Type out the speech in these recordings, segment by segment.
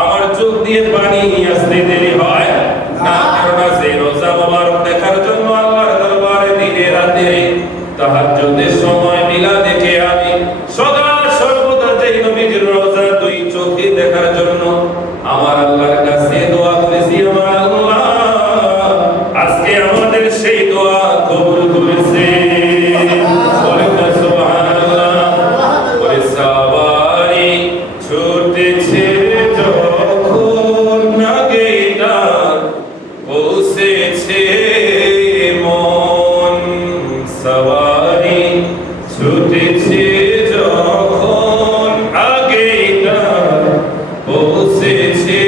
আমার চোখ দিয়ে পানি আসতে দেরি হয় না, কারণ যে রোজা মোবারক দেখার জন্য আল্লাহর দরবারে দিনে রাতে তাহাজ্জুদের সময় মিলা দেখে আমি সদা সর্বদা যেই নবীর রোজা দুই চোখে দেখার জন্য আমার আল্লাহর কাছে দোয়া করেছি। আমার আল্লাহ আজকে আমাদের সেই দোয়া কবুল করেছে। বলেন না সুবহানাল্লাহ। ওরে সাওয়ারি ছুটেছে যখন আগেটা পৌঁছেছে মন, সাওয়ারি ছুটেছে যখন আগেটা পৌঁছেছে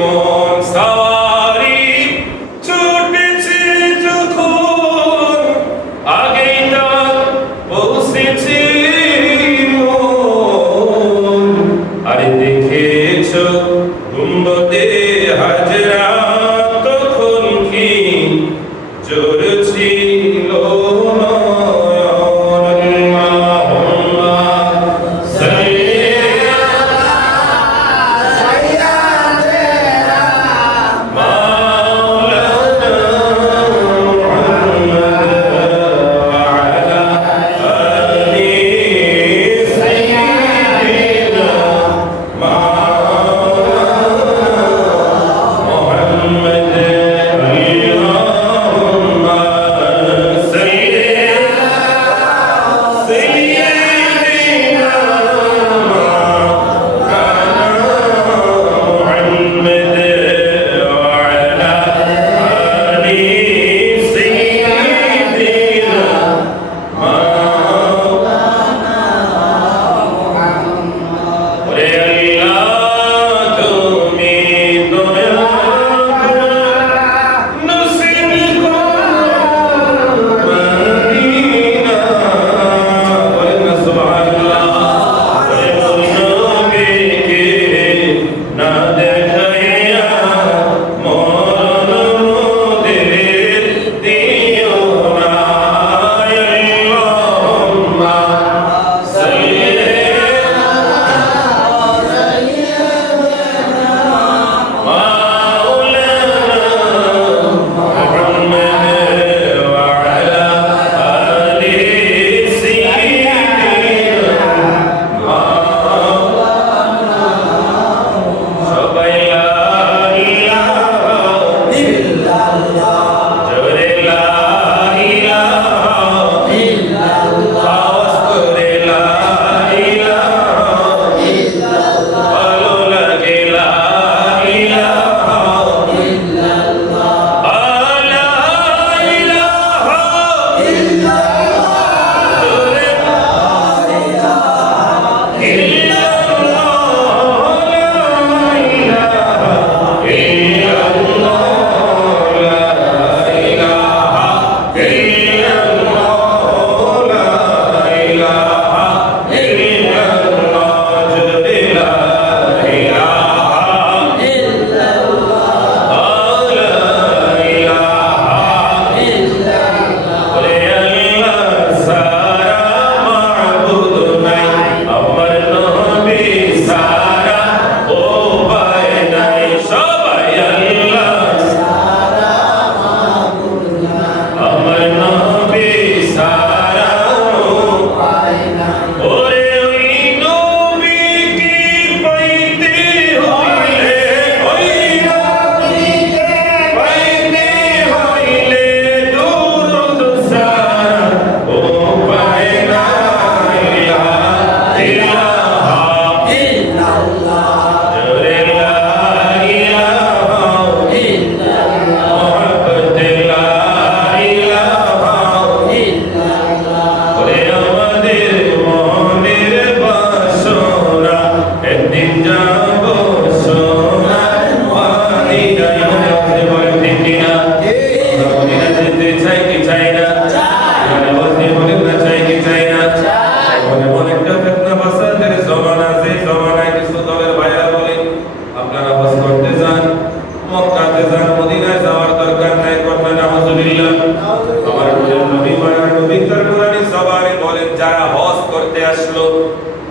মন, সাওয়ারি ছুটেছে যখন আগেটা পৌঁছেছে মন। আরে দেখেছো গুম্বদে হাজরা তখন কি জোর ছিল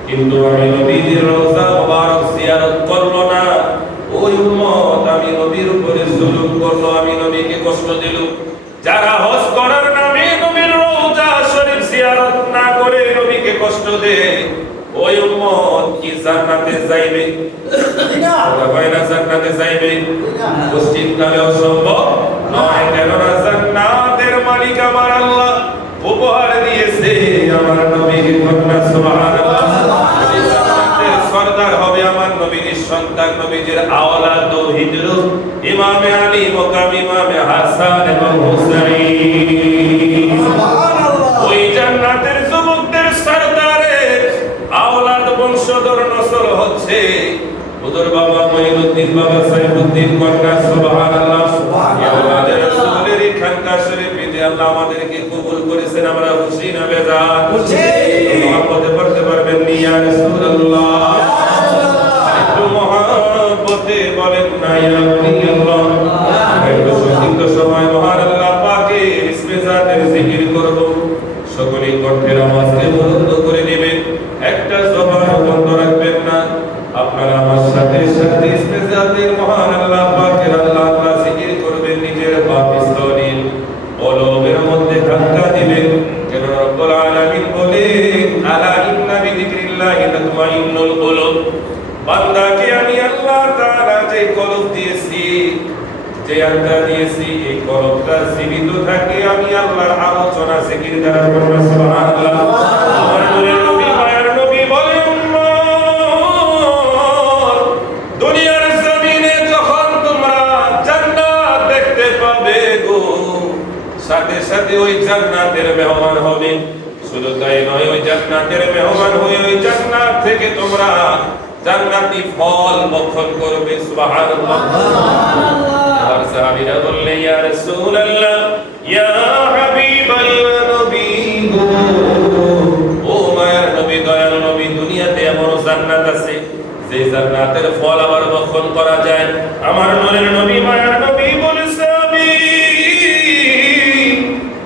কিন্তু আমি নবীর রওজা মুবারক জিয়ারত করলো না, কষ্ট দিল। যারা হজ করার নামে নবীর রওজা শরীফ জিয়ারত না করে নবীকে কষ্ট দেয়, ওই উম্মত কি জান্নাতে যাইবে? ওরা বাইনা জান্নাতে যাইবে? পশ্চিমকালে অসম্ভব নয়, কেননা জান্নাতের মালিক আমার আল্লাহ উপহার দিয়েছে আমার নবীর কন্যা। সুবহানাল্লাহ। জান্নাতের সরদার হবে আমার নবীর সন্তান, নবীজির আওলাদ ও হিজর ইমামে আলী মুকাম ইমামে হাসান এবং হুসাইন। ওই জান্নাতের যুবকদের সরদারের আওলাদ বংশধর নসল হচ্ছে হুজুর বাবা মঈনুদ্দিন বাবা সাইফুদ্দিন কন্যা। সুবহানাল্লাহ। আমাদের রাসূলের খানকা শরীফে যে আল্লাহ আমাদেরকে কবুল করেছেন, আমরা খুশি না বেজার? খুশি। মহব্বতে পড়তে পারবেন নি ইয়া রাসূলুল্লাহ? একটু মহব্বতে বলেন না ইয়া আল্লাহ। একটু সুন্দর সময় মহান আল্লাহ পাকের ইসমে জাতের জিকির করব। সকলেই কণ্ঠের আওয়াজকে বন্ধ করে দিবেন, একটা জবান বন্ধ রাখবেন না। আপনারা আমার সাথে সাথে ইসমে জাতের মহান আল্লাহ পাকের আল্লাহ আল্লাহ জিকির করবেন, নিজের পাকস্থলীর কলবের মধ্যে ধাক্কা দিবেন। কেন রব্বুল আলামিন বলেন, আলা ইন্না বিযিকরিল্লাহি তাতমাইন্নুল কুলুব। বান্দাকে আমি আল্লাহ তাআলা যে কলব দিয়েছি, যে আত্মা দিয়েছি, এই কলবটা জীবিত থাকে আমি আল্লাহর আলোচনা জিকির দ্বারা করব। সুবহানাল্লাহ। আমার নূরের নবী মায়ার নবী বলেন, দুনিয়ার জমিনে যখন তোমরা জান্নাত দেখতে পাবে গো, সাথে সাথে ওই জান্নাতের মেহমান হবে। শুধু তাই নয়, ওই জান্নাতের মেহমান হয়ে ওই জান্নাত থেকে তোমরা জান্নাতি ফল ভক্ষণ করবে। সুবহানাল্লাহ। আর সাহাবীরা বললেন, ইয়া রাসূলুল্লাহ, ইয়া হাবিবাল নবী গো, ও মায়ার নবী, দয়াল নবী, দুনিয়াতে এমন জান্নাত আছে যে জান্নাতের ফল আবার ভক্ষণ করা যায়? আমার নূরের নবী মায়ার নবী বলেছে, আমি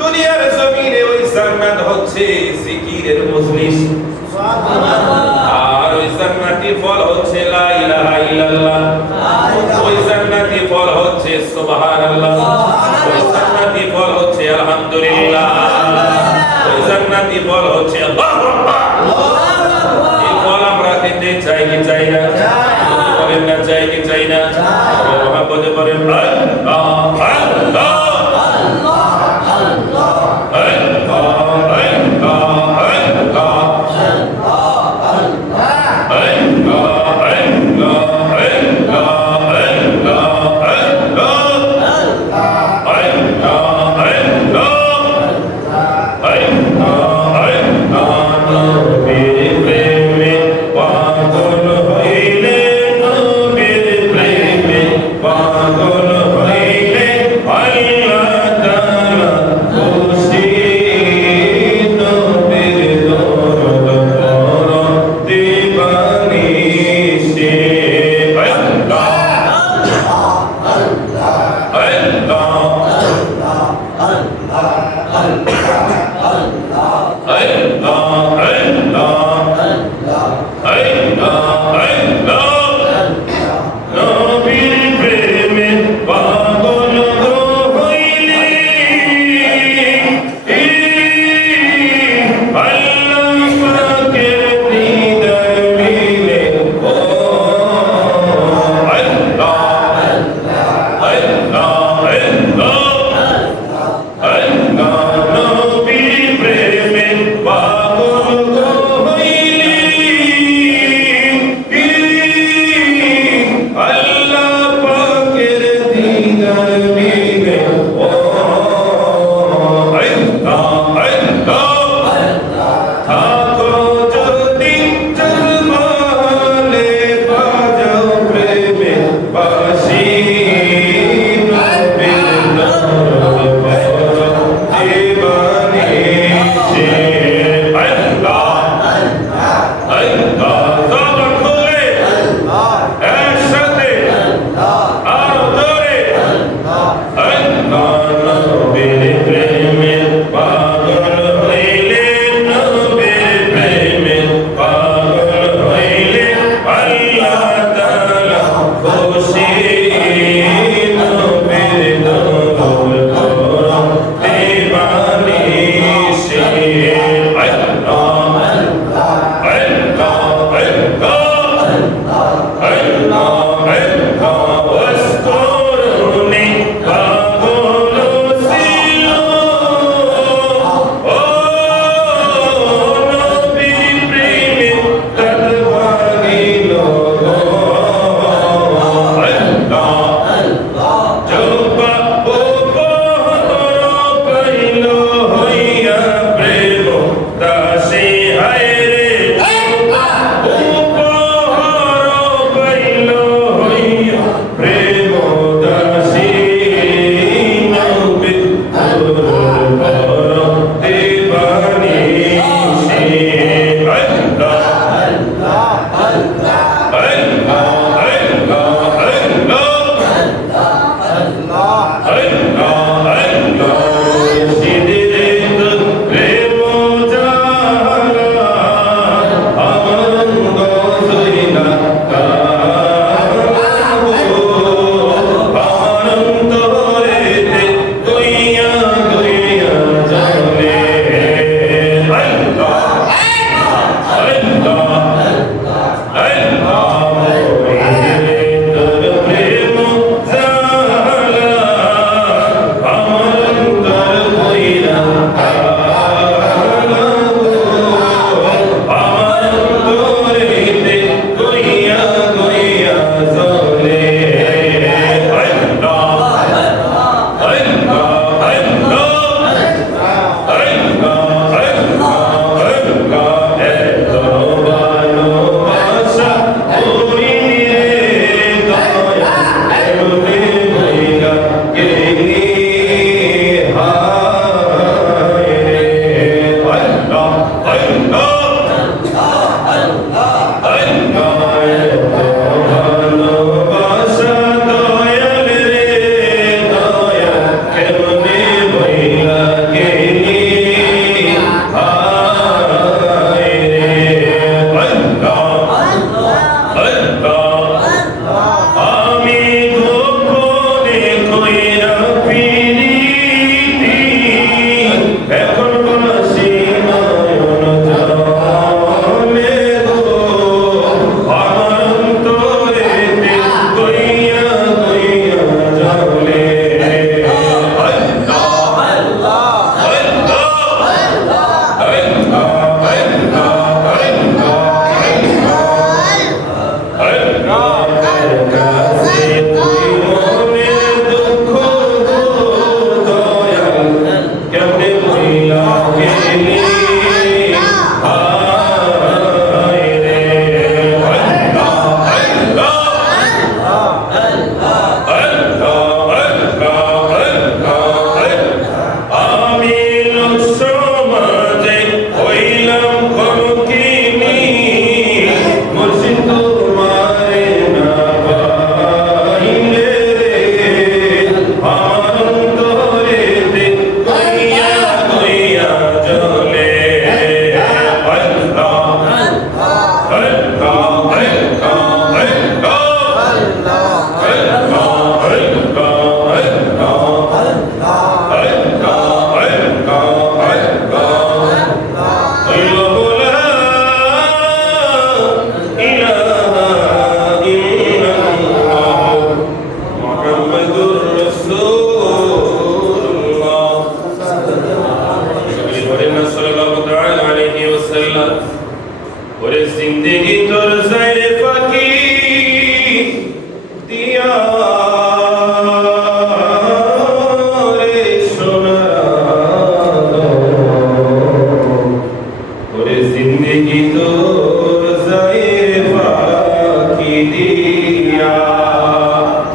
দুনিয়ার জমিনে ওই জান্নাত হচ্ছে জিকিরের মজলিস। আর ওই জান্নাতি ফল হচ্ছে লা ইলাহা ইল্লাল্লাহ। ওই জান্নাতি ফল হচ্ছে সুবহানাল্লাহ। ওই জান্নাতি ফল হচ্ছে আলহামদুলিল্লাহ। ওই জান্নাতি ফল হচ্ছে আল্লাহু আকবার। এই ফল আমরা খেতে চাই কি চাই না? বলেন না, চাই কি চাই না? মহব্বতে বলেন আল্লাহ আল্লাহ পাগল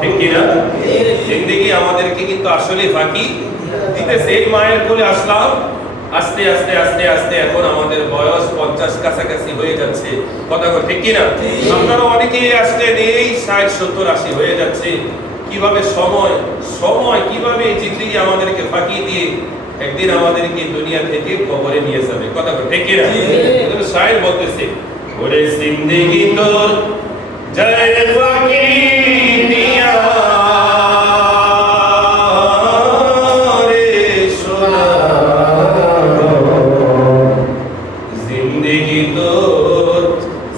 ঠিক কি না? জিন্দেগি আমাদেরকে কিন্তু আসলে ফাঁকি দিতেছে। এই মায়ের কোলে আসলাম, আস্তে আস্তে আস্তে আস্তে এখন আমাদের বয়স 50 কাছাকাছি হয়ে যাচ্ছে। কথা বল ঠিক কি না? আপনারা অনেকেই আসলেন এই 60 70 80 হয়ে যাচ্ছে। কিভাবে সময় সময় কিভাবে জিন্দেগি আমাদেরকে ফাঁকি দিয়ে একদিন আমাদেরকে দুনিয়া থেকে কবরে নিয়ে যাবে। কথা বল ঠিক কি না? এজন্য শায়ের বলতেছে, ওরে জিন্দেগি তোর যায় ফাঁকি দিয়া রে সোনা, জিন্দেগি তোর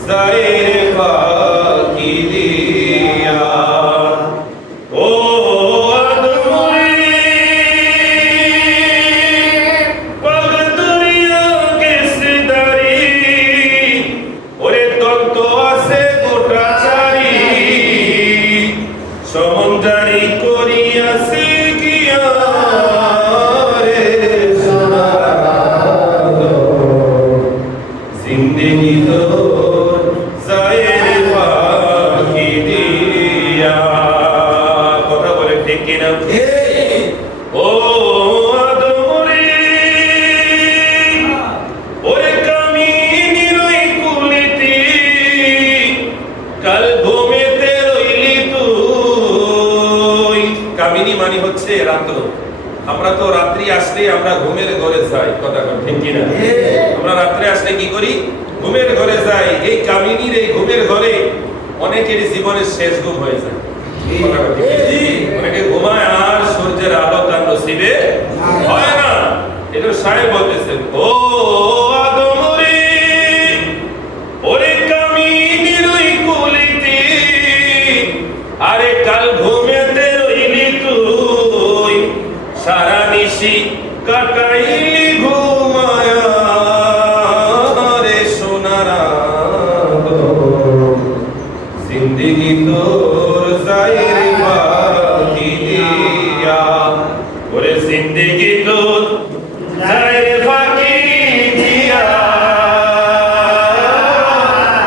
যায় ফাঁকি দিয়া। ও সমঞ্জারি করিয়াছে গিয়া রে সোনা, জিন্দেগি তোর যায় ফাঁকি দিয়া। কথা বলে ঠিক কিনা? ও আদমরে ওরে কামিনীর ওই কুলিতে কাল ঘুমেতে রইলি তুই। কামিনী মানে হচ্ছে রাত্র। আমরা তো রাত্রি আসলে আমরা ঘুমের ঘরে যাই। কথা ঠিক কি না? আমরা রাত্রে আসলে কি করি? ঘুমের ঘরে যাই। এই কামিনীর এই ঘুমের ঘরে অনেকের জীবনের শেষ ঘুম হয়ে যায়। অনেকে ঘুমায় আর সূর্যের আলো তার নসিবে হয় না। এটা সাহেব বলতেছেন, ও আদমরে ওরে কামিনীর ওই কুলিতে আরে কাল ঘুমেতে রইলি তুই, সারা নিশি কাটাইলি ঘুমায়া রে সোনারা, জিন্দেগি তোর যায় রে ফাঁকি দিয়া। ওরে জিন্দেগি তোর যায় রে ফাঁকি দিয়া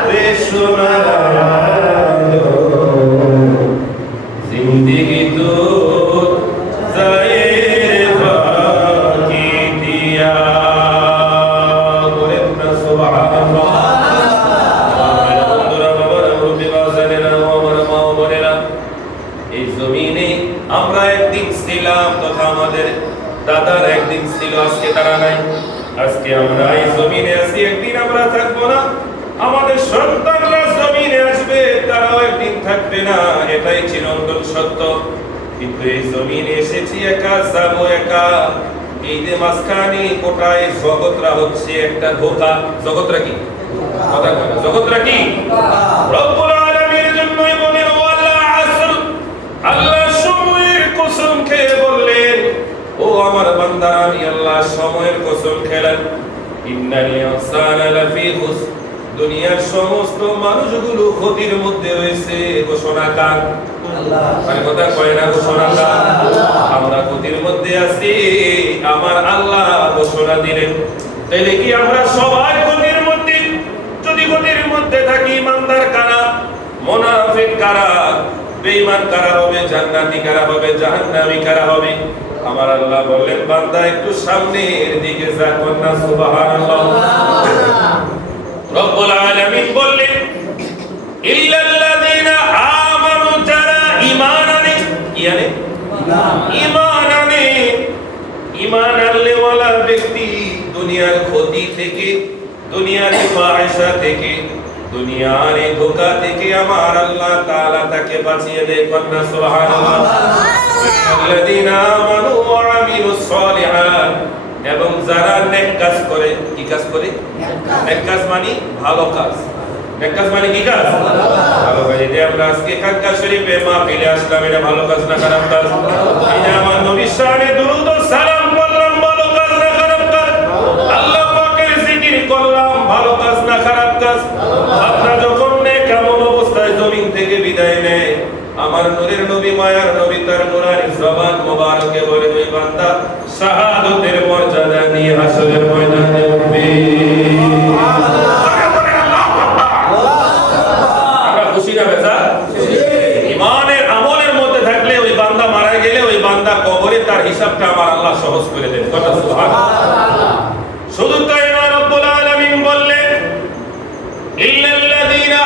রে সোনারা, জিন্দেগি তোর যায় রে ফাঁকি দিয়া। বলেন না সুবহানাল্লাহ। এই জমিনে আমরা একদিন ছিলাম, তথা আমাদের দাদার একদিন ছিল, আজকে তারা নাই। আজকে আমরা এই জমিনে আছি, একদিন আমরা থাকবো না। আমাদের সন্তানরা জমিনে আসবে, তারাও একদিন থাকবে না, এটাই চিরন্তন সত্য। কিন্তু এই জমিনে এসেছি একা, যাবো একা। এই যে মাঝখানে কোটায় জগৎরা হচ্ছে একটা ধোঁকা। জগৎরা কি? কথা বলে জগৎরা কি? রব্বুল আলামিনের জন্যই বলে ওয়াল্লাহ আসর, আল্লাহ সময়ের কসম খেয়ে বললেন, ও আমার বান্দা আমি আল্লাহ সময়ের কসম খেলাম। ইন্নাল ইনসানা লাফি খুসর, দুনিয়ার সমস্ত মানুষগুলো ক্ষতির মধ্যে রয়েছে। ঘোষণা কার? আল্লাহ। মানে কথা কয় না ঘোষণা কার? আমরা ক্ষতির মধ্যে আছি, আমার আল্লাহ ঘোষণা দিলেন। তাইলে কি আমরা সবাই ক্ষতির মধ্যে? যদি ক্ষতির মধ্যে থাকি, ইমানদার কারা, মুনাফিক কারা, বেঈমান কারা হবে, জান্নাতি কারা হবে, জাহান্নামী কারা হবে? আমার আল্লাহ বললেন, বান্দা একটু সামনের দিকে যা, কন্যা সুবহানাল্লাহ। রব্বুল আলামিন বললেন, ইল্লাল্লাযীনা আমানু, যারা ঈমান আনে। কি আনে? ঈমান আনে। ঈমান আনলেওয়ালা ব্যক্তি দুনিয়ার ক্ষতি থেকে, দুনিয়ার ফাহিশা থেকে, দুনিয়ার ধোঁকা থেকে আমার আল্লাহ তাআলা তাকে বাঁচিয়ে দেয়। কন্যা সুবহানাল্লাহ। ইল্লাল্লাযীনা আমানু ওয়া আমিলুস সালিহাত, এবং যারা নেক কাজ করে। কি কাজ করে? নেক কাজ মানে ভালো কাজ। নেক কাজ মানে কি কাজ? ভালো কাজ। এই যে আমরা আজকে খানকা শরীফে মাহফিলে আসলাম, এটা ভালো কাজ না খারাপ কাজ? এই যে আমার নবীর শানে দুরূদ ও সালাম বললাম, ভালো কাজ না খারাপ কাজ? আল্লাহ পাকের জিকির করলাম, ভালো কাজ না খারাপ কাজ? আপনারা যখন নেক এমন অবস্থায় জমিন থেকে বিদায় নেয়, আমার নূরের নবী, মায়ার নবী, তার নূরানি জবান মোবারকে বলে, ওই বান্দা শাহাদাতের মর্যাদা নিয়ে হাসরের ময়দানে উঠবে। আমরা খুশি না বেজা? করে তার হিসাবটা আমার আল্লাহ সহজ করে দেন। কথা সুবহানাল্লাহ। শুধু তাই নয়, রব্বুল আলামিন বললেন ইল্লাল্লাযীনা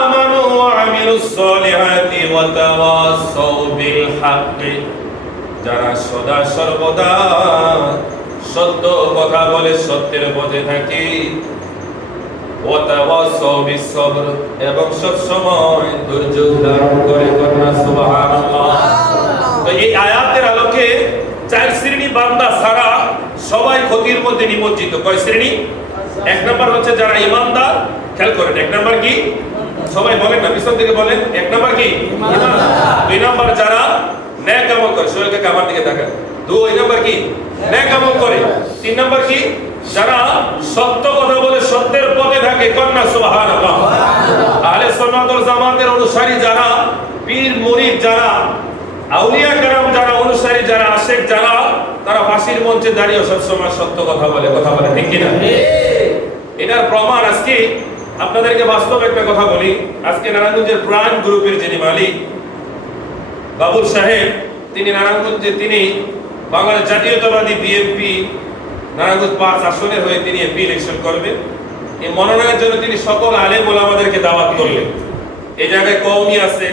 আমানু ওয়া আমিলুস সলিহাতি ওয়া তাওয়াসাউ বিল হাক্কি, যারা সদা সর্বদা সত্য কথা বলে, সত্যের পথে থাকে, ওয়া তাওয়াসাউ বিস সবর, এবং সব সময় ধৈর্য ধারণ করে। কন্যা সুবহানাল্লাহ। তো এই আয়াতের আলোকে চার শ্রেণী বান্দা ছাড়া সবাই ক্ষতির মধ্যে নিমজ্জিত। কয় শ্রেণী? এক নাম্বার হচ্ছে যারা ঈমানদার। খেয়াল করেন, এক নাম্বার কি? সবাই বলেন না, পিছন থেকে বলেন। এক নাম্বার কি? ঈমানদার। দুই নাম্বার যারা নেক আমল করে, সোহেলকে আমার দিকে তাকান। দুই নাম্বার কি? নেক আমল করে। তিন নাম্বার কি? যারা সত্য কথা বলে সত্যের পথে থাকে। কন্যা সুবহানাল্লাহ। আহলে সুন্নাত ওয়াল জামাতের অনুসারী যারা, পীর মুরিদ যারা, আউলিয়া কেরাম যারা, অনুসারী যারা, আশেক যারা, তারা ফাঁসির মঞ্চে দাঁড়িয়ে সব সময় সত্য কথা বলে। কথা বলে ঠিক কিনা? এটার প্রমাণ আজকে আপনাদেরকে বাস্তব একটা কথা বলি। আজকে নারায়ণগঞ্জের প্রাণ গ্রুপের যিনি মালিক বাবুল সাহেব, তিনি নারায়ণগঞ্জে, তিনি বাংলাদেশ জাতীয়তাবাদী বিএনপি নারায়ণগঞ্জ 5 আসনের হয়ে তিনি এমপি ইলেকশন করবেন। এই মনোনয়নের জন্য তিনি সকল আলেম ওলামাদেরকে দাওয়াত করলেন। এই জায়গায় কওমি আছে,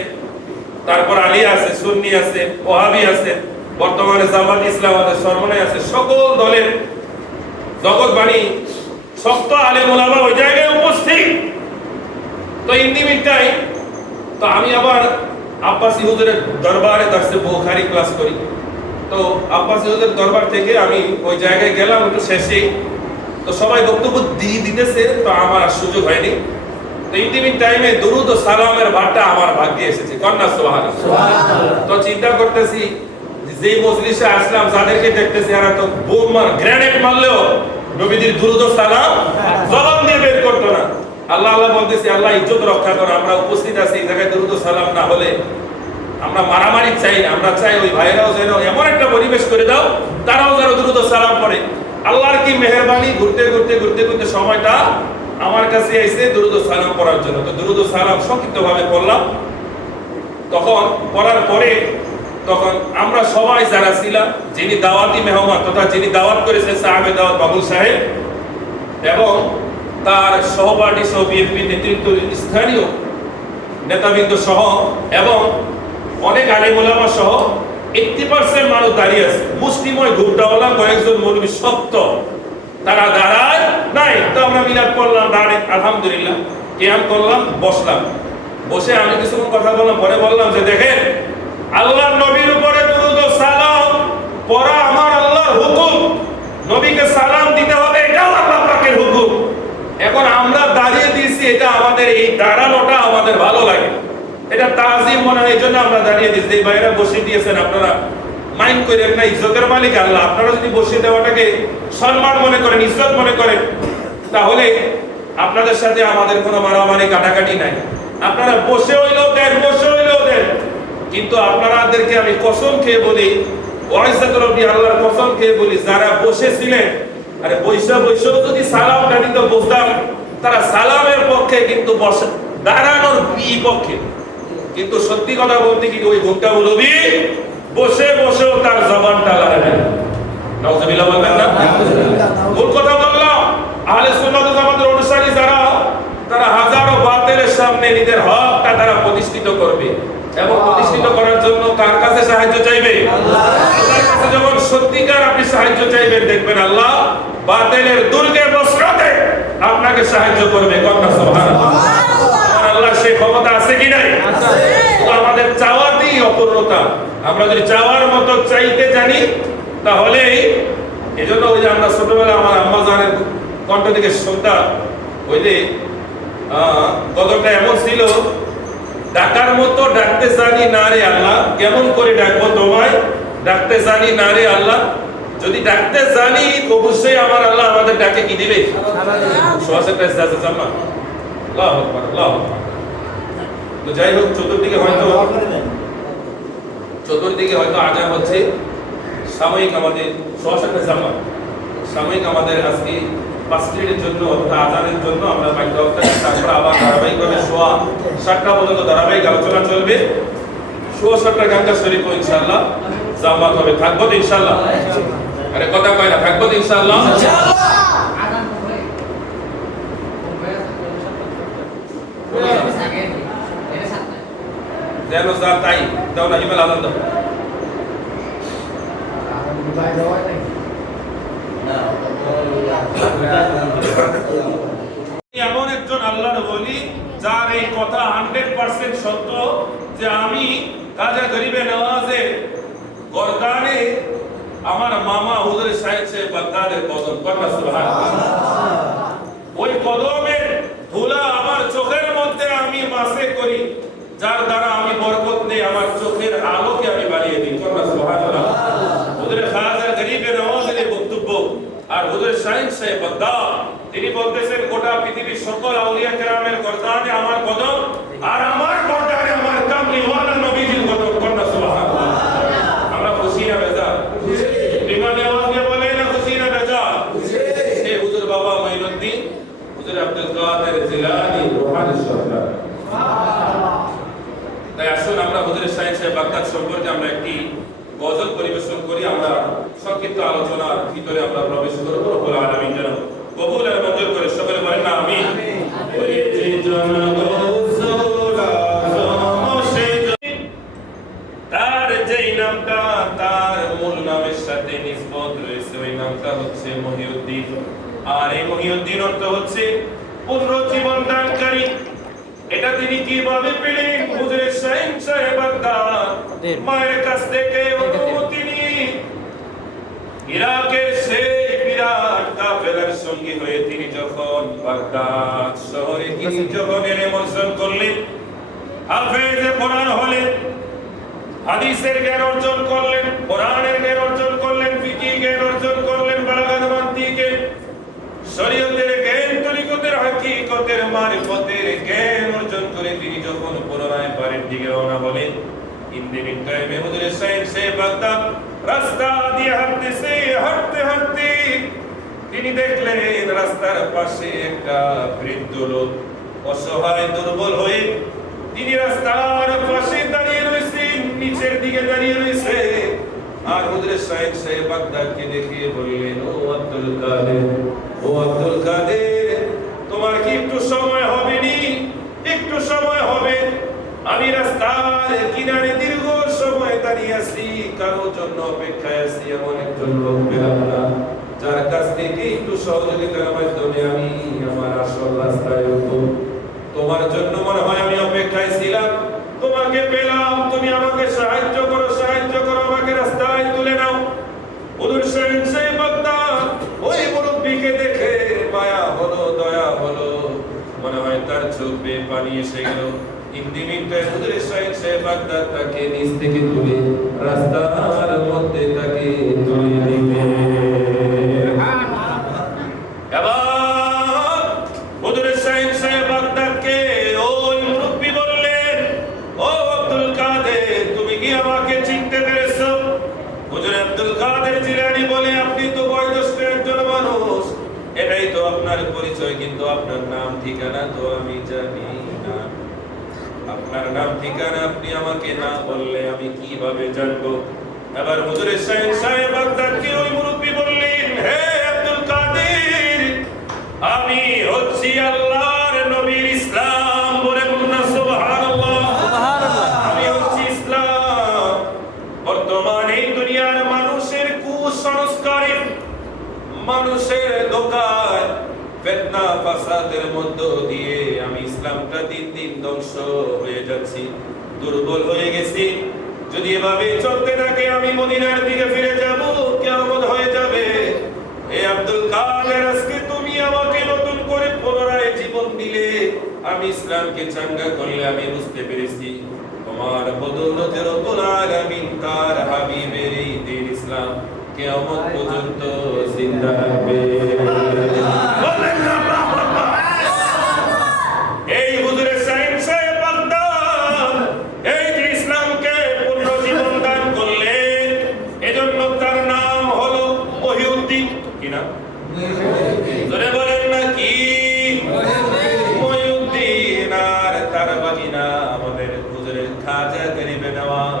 তারপর আলিয়া আছে, সুন্নি আছে, ওহাবি আছে, বর্তমানে জামাত ইসলাম আছে, সরমনাই আছে, সকল দলের জগৎবাণী শক্ত আলেম ওলামা ওই জায়গায় উপস্থিত। তো ইন্ডিমিটাই তো আমি আবার আব্বাসী হুজুরের দরবারে দার্সে বুখারী ক্লাস করি। তো আব্বাসী হুজুরের দরবার থেকে আমি ওই জায়গায় গেলাম একটু শেষে। তো সবাই বক্তব্য দিতেছে, তো আমার সুযোগ হয়নি। তো ইন্টিমিট টাইমে দুরুদ ও সালামের ভাতটা আমার ভাগ্যে এসেছে। কন্যা সুবহানাল্লাহ। তো চিন্তা করতেছি, যে মজলিসে আসলাম, যাদেরকে দেখতেছি, এরা তো বোম মার গ্রেনেড মারলেও নবীজির দুরুদ ও সালাম জবান দিয়ে বের করতো না। আল্লাহ আল্লাহ বলতেছি, আল্লাহ ইজ্জত রক্ষা করো। আমরা উপস্থিত আছি, এই জায়গায় দুরুদ ও সালাম না হলে আমরা মারামারি চাই না। আমরা চাই ওই ভাইরাও যেন এমন একটা পরিবেশ করে দাও, তারাও যেন দুরুদ ও সালাম পড়ে। আল্লাহর কি মেহেরবানি, ঘুরতে ঘুরতে ঘুরতে ঘুরতে সময়টা আমার কাছে এসে দুরুদ ও সালাম পড়ার জন্য। তো দুরুদ ও সালাম সংক্ষিপ্তভাবে পড়লাম। তখন পড়ার পরে তখন আমরা সবাই যারা ছিলাম, যিনি দাওয়াতি মেহমান তথা যিনি দাওয়াত করেছেন সাহাবে দাওয়াত বাবুল সাহেব, এবং তার সহপাঠী সহ বিএনপি নেতৃত্ব, স্থানীয় নেতাবৃন্দ সহ, এবং অনেক আলেম ওলামা সহ 80% মানুষ দাঁড়িয়ে আছে। মুসলিময় ঘুমটাওয়ালা কয়েকজন মৌলবী সত্য, তারা দাঁড়ায় নাই। তো আমরা মিলাদ পড়লাম, দাঁড়ে আলহামদুলিল্লাহ কিয়াম করলাম, বসলাম। বসে আমি কিছুক্ষণ কথা বললাম, পরে বললাম যে দেখেন, আল্লাহর নবীর উপরে দুরূদ ও সালাম পড়া আমার আল্লাহর হুকুম, নবীকে সালাম দিতে হবে, এটাও আল্লাহ পাকের হুকুম। এখন আমরা দাঁড়িয়ে দিয়েছি, এটা আমাদের এই দাঁড়ানোটা আমাদের ভালো লাগে, এটা তাজিম মনে হয়, এই জন্য আমরা দাঁড়িয়ে দিয়েছি। এই ভাইরা বসে দিয়েছেন, আপনারা মাইন্ড করেন না, ইজ্জতের মালিক আল্লাহ। আপনারা যদি বসে দেওয়াটাকে সম্মান মনে করেন, ইজ্জত মনে করেন, তাহলে আপনাদের সাথে আমাদের কোনো মারামারি কাটাকাটি নাই। আপনারা বসে হইলেও দেন, বসে হইলেও দেন, কিন্তু আপনাদেরকে আমি কসম খেয়ে বলি, ওয়াইসাতুর রব্বি আল্লাহর কসম খেয়ে বলি, যারা বসেছিলেন, আরে বৈশা বৈশাও যদি সালামটা দিতে বসতাম, তারা সালামের পক্ষে, কিন্তু বসে দাঁড়ানোর বিপক্ষে। কিন্তু সত্যি কথা বলতে কি, ওই ঘুমটা মৌলবী বসে বসেও তার জবানটা লড়ে না। নাউজুবিল্লাহ বলবেন না? মূল কথা বললাম, আহলে সুন্নাত ওয়াল জামাতের অনুসারী যারা, তারা হাজারো বাতিলের সামনে নিজের হকটা তারা প্রতিষ্ঠিত করবে, এবং প্রতিষ্ঠিত করার জন্য কার কাছে সাহায্য চাইবে? আল্লাহর কাছে। যখন সত্যিকার আপনি সাহায্য চাইবেন, দেখবেন আল্লাহ বাতিলের দুর্গে বসরাতে আপনাকে সাহায্য করবে। কন্যা সুবহানাল্লাহ। আল্লাহ সেই ক্ষমতা আছে কি নাই? আছে। তো আমাদের চাওয়াতেই অপূর্ণতা। আমরা যদি চাওয়ার মতো চাইতে জানি, তাহলে এজন্য ওই যে আমরা ছোটবেলা আমার আম্মা জানের কণ্ঠ থেকে শুনতাম, ওই যে গজলটা এমন ছিল, ডাকার মতো ডাকতে জানি না রে আল্লাহ, কেমন করে ডাকবো তোমায়, ডাকতে জানি না রে আল্লাহ, যদি ডাকতে জানি অবশ্যই আমার আল্লাহ আমাদের ডাকে কি দিবে? শ্বাসের কাছে জান্নাত। আল্লাহু আকবার, আল্লাহু আকবার। তো যাই হোক, চতুর্দিকে হয়তো আজান হচ্ছে, সাময়িক আমাদের শ্বাসের কাছে জান্নাত, সাময়িক আমাদের আজকে 5 মিনিটের জন্য অথবা আজানের জন্য আমরা বাইরে অবস্থায়, তারপর আবার ধারাবাহিকভাবে 7টা পর্যন্ত ধারাবাহিক আলোচনা চলবে। সুবসরটা গাঙ্গা শরীফ ইনশাআল্লাহ জামাত হবে, থাকবো তো ইনশাআল্লাহ? আরে কথা কয় না, থাকবো তো ইনশাআল্লাহ? যেন যা তাই দাও না, ইমেল আদান দাও। এমন একজন আল্লাহর ওলি যার এই কথা 100% সত্য যে আমি কাজা গরিবে নওয়াজে গরদানে আমার মামা হুজুর সাহেব সে বাগদাদের কদম কন্যা সুবহানাল্লাহ, ওই কদমের ধুলা আমার চোখের মধ্যে আমি মাসে করি, যার দ্বারা আমি বরকত নেই, আমার চোখের আলোকে আমি বাড়িয়ে দিই কন্যা সুবহানাল্লাহ। হুজুর খাজা গরিবে নওয়াজের বক্তব্য আর হুজুর সাহেব সে বাগদাদ তিনি বলতেছেন গোটা পৃথিবীর সকল আউলিয়া কেরামের গরদানে আমার কদম আর আমার গরদানে আমার কামলিওয়ালা নবীজির কদম কন্যা সুবহানাল্লাহ। আমরা খুশি না বেজার? বিমানে আওয়াজ দিয়ে বলে না খুশি না বেজার? সে হুজুর বাবা মাইনুদ্দিন হুজুর আব্দুল কাদের জিলানী রুহানি সরকার। তাই আসুন আমরা হুজুর সাহেব সাহেব বাগদাদ সম্পর্কে আমরা একটি গজল পরিবেশন করি। আমরা সংক্ষিপ্ত আলোচনার ভিতরে আমরা প্রবেশ করব। রব্বুল আলামিন যেন কবুল আর মঞ্জুর করে, সকলে বলেন না আমিন। ওরে যে জনগোসলা তার যেই নামটা তার মূল নামের সাথে নিসবত রয়েছে, ওই নামটা হচ্ছে মহিউদ্দিন। আর এই মহিউদ্দিন অর্থ হচ্ছে পুনরুজ্জীবন দানকারী। এটা তিনি কিভাবে পেলেন? হুজুর সাহেব বাগদাদ মায়ের কাছ থেকে অনুমতি নিয়ে ইরাকের সেই বিরাট কাফেলার সঙ্গী হয়ে তিনি যখন বাগদাদ শহরে তিনি যখন এলেমর্জন করলেন, হাফেজে কোরআন হলেন, হাদিসের জ্ঞান অর্জন করলেন, কোরআনের জ্ঞান অর্জন করলেন, ফিকহি জ্ঞান অর্জন করলেন, বালাগাত মানতিকে শরীয়তের জ্ঞান, তরিকতের হাকিকতের মারিফতের জ্ঞান অর্জন করে তিনি যখন পুনরায় বাড়ির দিকে রওনা হলেন, ইন্দিমিন টাইমে হুজুর সাহেব বাগদাদ রাস্তা দিয়ে হাঁটতে হাঁটতে তিনি দেখলেন রাস্তার পাশে একটা বৃদ্ধ লোক অসহায় দুর্বল হয়ে তিনি রাস্তার পাশে দাঁড়িয়ে রয়েছেন, নিচের দিকে দাঁড়িয়ে রয়েছে। আর হুজুর সাহেব বাগদাদকে দেখে বললেন, ও আব্দুল কাদের, ও আব্দুল কাদের, তোমার কি একটু সময় হবে নি? একটু সময় হবে? আমি রাস্তার কিনারে দীর্ঘ সময় দাঁড়িয়ে আছি, কারোর জন্য অপেক্ষায় আছি, এমন একজন লোক পেলাম না যার কাছ থেকে একটু সহযোগিতার মাধ্যমে আমি আমার আসল রাস্তায় উঠবো। তোমার জন্য মনে হয় আমি অপেক্ষায় ছিলাম, তোমাকে পেলাম, তুমি আমাকে সাহায্য করো, আমাকে রাস্তায় তুলে নাও। হুজুর সাহেব বাগদাদ ওই মুরব্বিকে দেখে মায়া হলো, দয়া হলো, মনে হয় তার চোখ বেয়ে পানি এসে গেল। ইন্দিমিনটায় হুজুর সাহেব বাগদাদ তাকে নিচ থেকে তুলে রাস্তার মধ্যে তাকে তুলে দিলেন। এবার হুজুর সাহেব বাগদাদকে ওই মুরব্বি বললেন, ও আব্দুল কাদের, তুমি কি আমাকে চিনতে পেরেছো? হুজুর আব্দুল কাদের জিলানী বলে, আপনি তো বয়োজ্যেষ্ঠ একজন মানুষ, এটাই তো আপনার পরিচয়, কিন্তু আপনার নাম ঠিকানা তো আমি জানি না। আপনার নাম ঠিকানা আপনি আমাকে না বললে আমি কিভাবে জানবো? এবার হুজুর সাহেব বাগদাদকে ওই মুরব্বি বললেন, হে আব্দুল কাদের, আমি হচ্ছি আল্লাহর নবীর ইসলাম। বলে বলুন সুবহানাল্লাহ। আমি হচ্ছি ইসলাম। বর্তমানে এই দুনিয়ার মানুষের কুসংস্কারে, মানুষের ধোঁকায়, ফিতনা ফাসাদের মধ্য দিয়ে আমি ইসলামটা দিন দিন ধ্বংস হয়ে যাচ্ছি, দুর্বল হয়ে গেছি। যদি এভাবে চলতে থাকে আমি মদিনার দিকে ফিরে যাব, কিয়ামত হয়ে যাবে। হে আব্দুল কাদের, আজকে তুমি আমাকে নতুন করে পুনরায় জীবন দিলে, আমি ইসলামকে চাঙ্গা করলে, আমি বুঝতে পেরেছি তোমার বদৌলতে রব্বুল আলামিন তার হাবিবের এই দ্বীন ইসলাম কিয়ামত পর্যন্ত জিন্দা রাখবে। এই হুজুর সাহেব বাগদাদ এই যে ইসলামকে পুনর্জীবন দান করলেন, এজন্য তার নাম হলো মহিউদ্দিন। কি নাম? জোরে বলেন না কি? মহিউদ্দিন। আর তার বাগিনা আমাদের হুজুরের খাজা গরিবে নওয়াজ,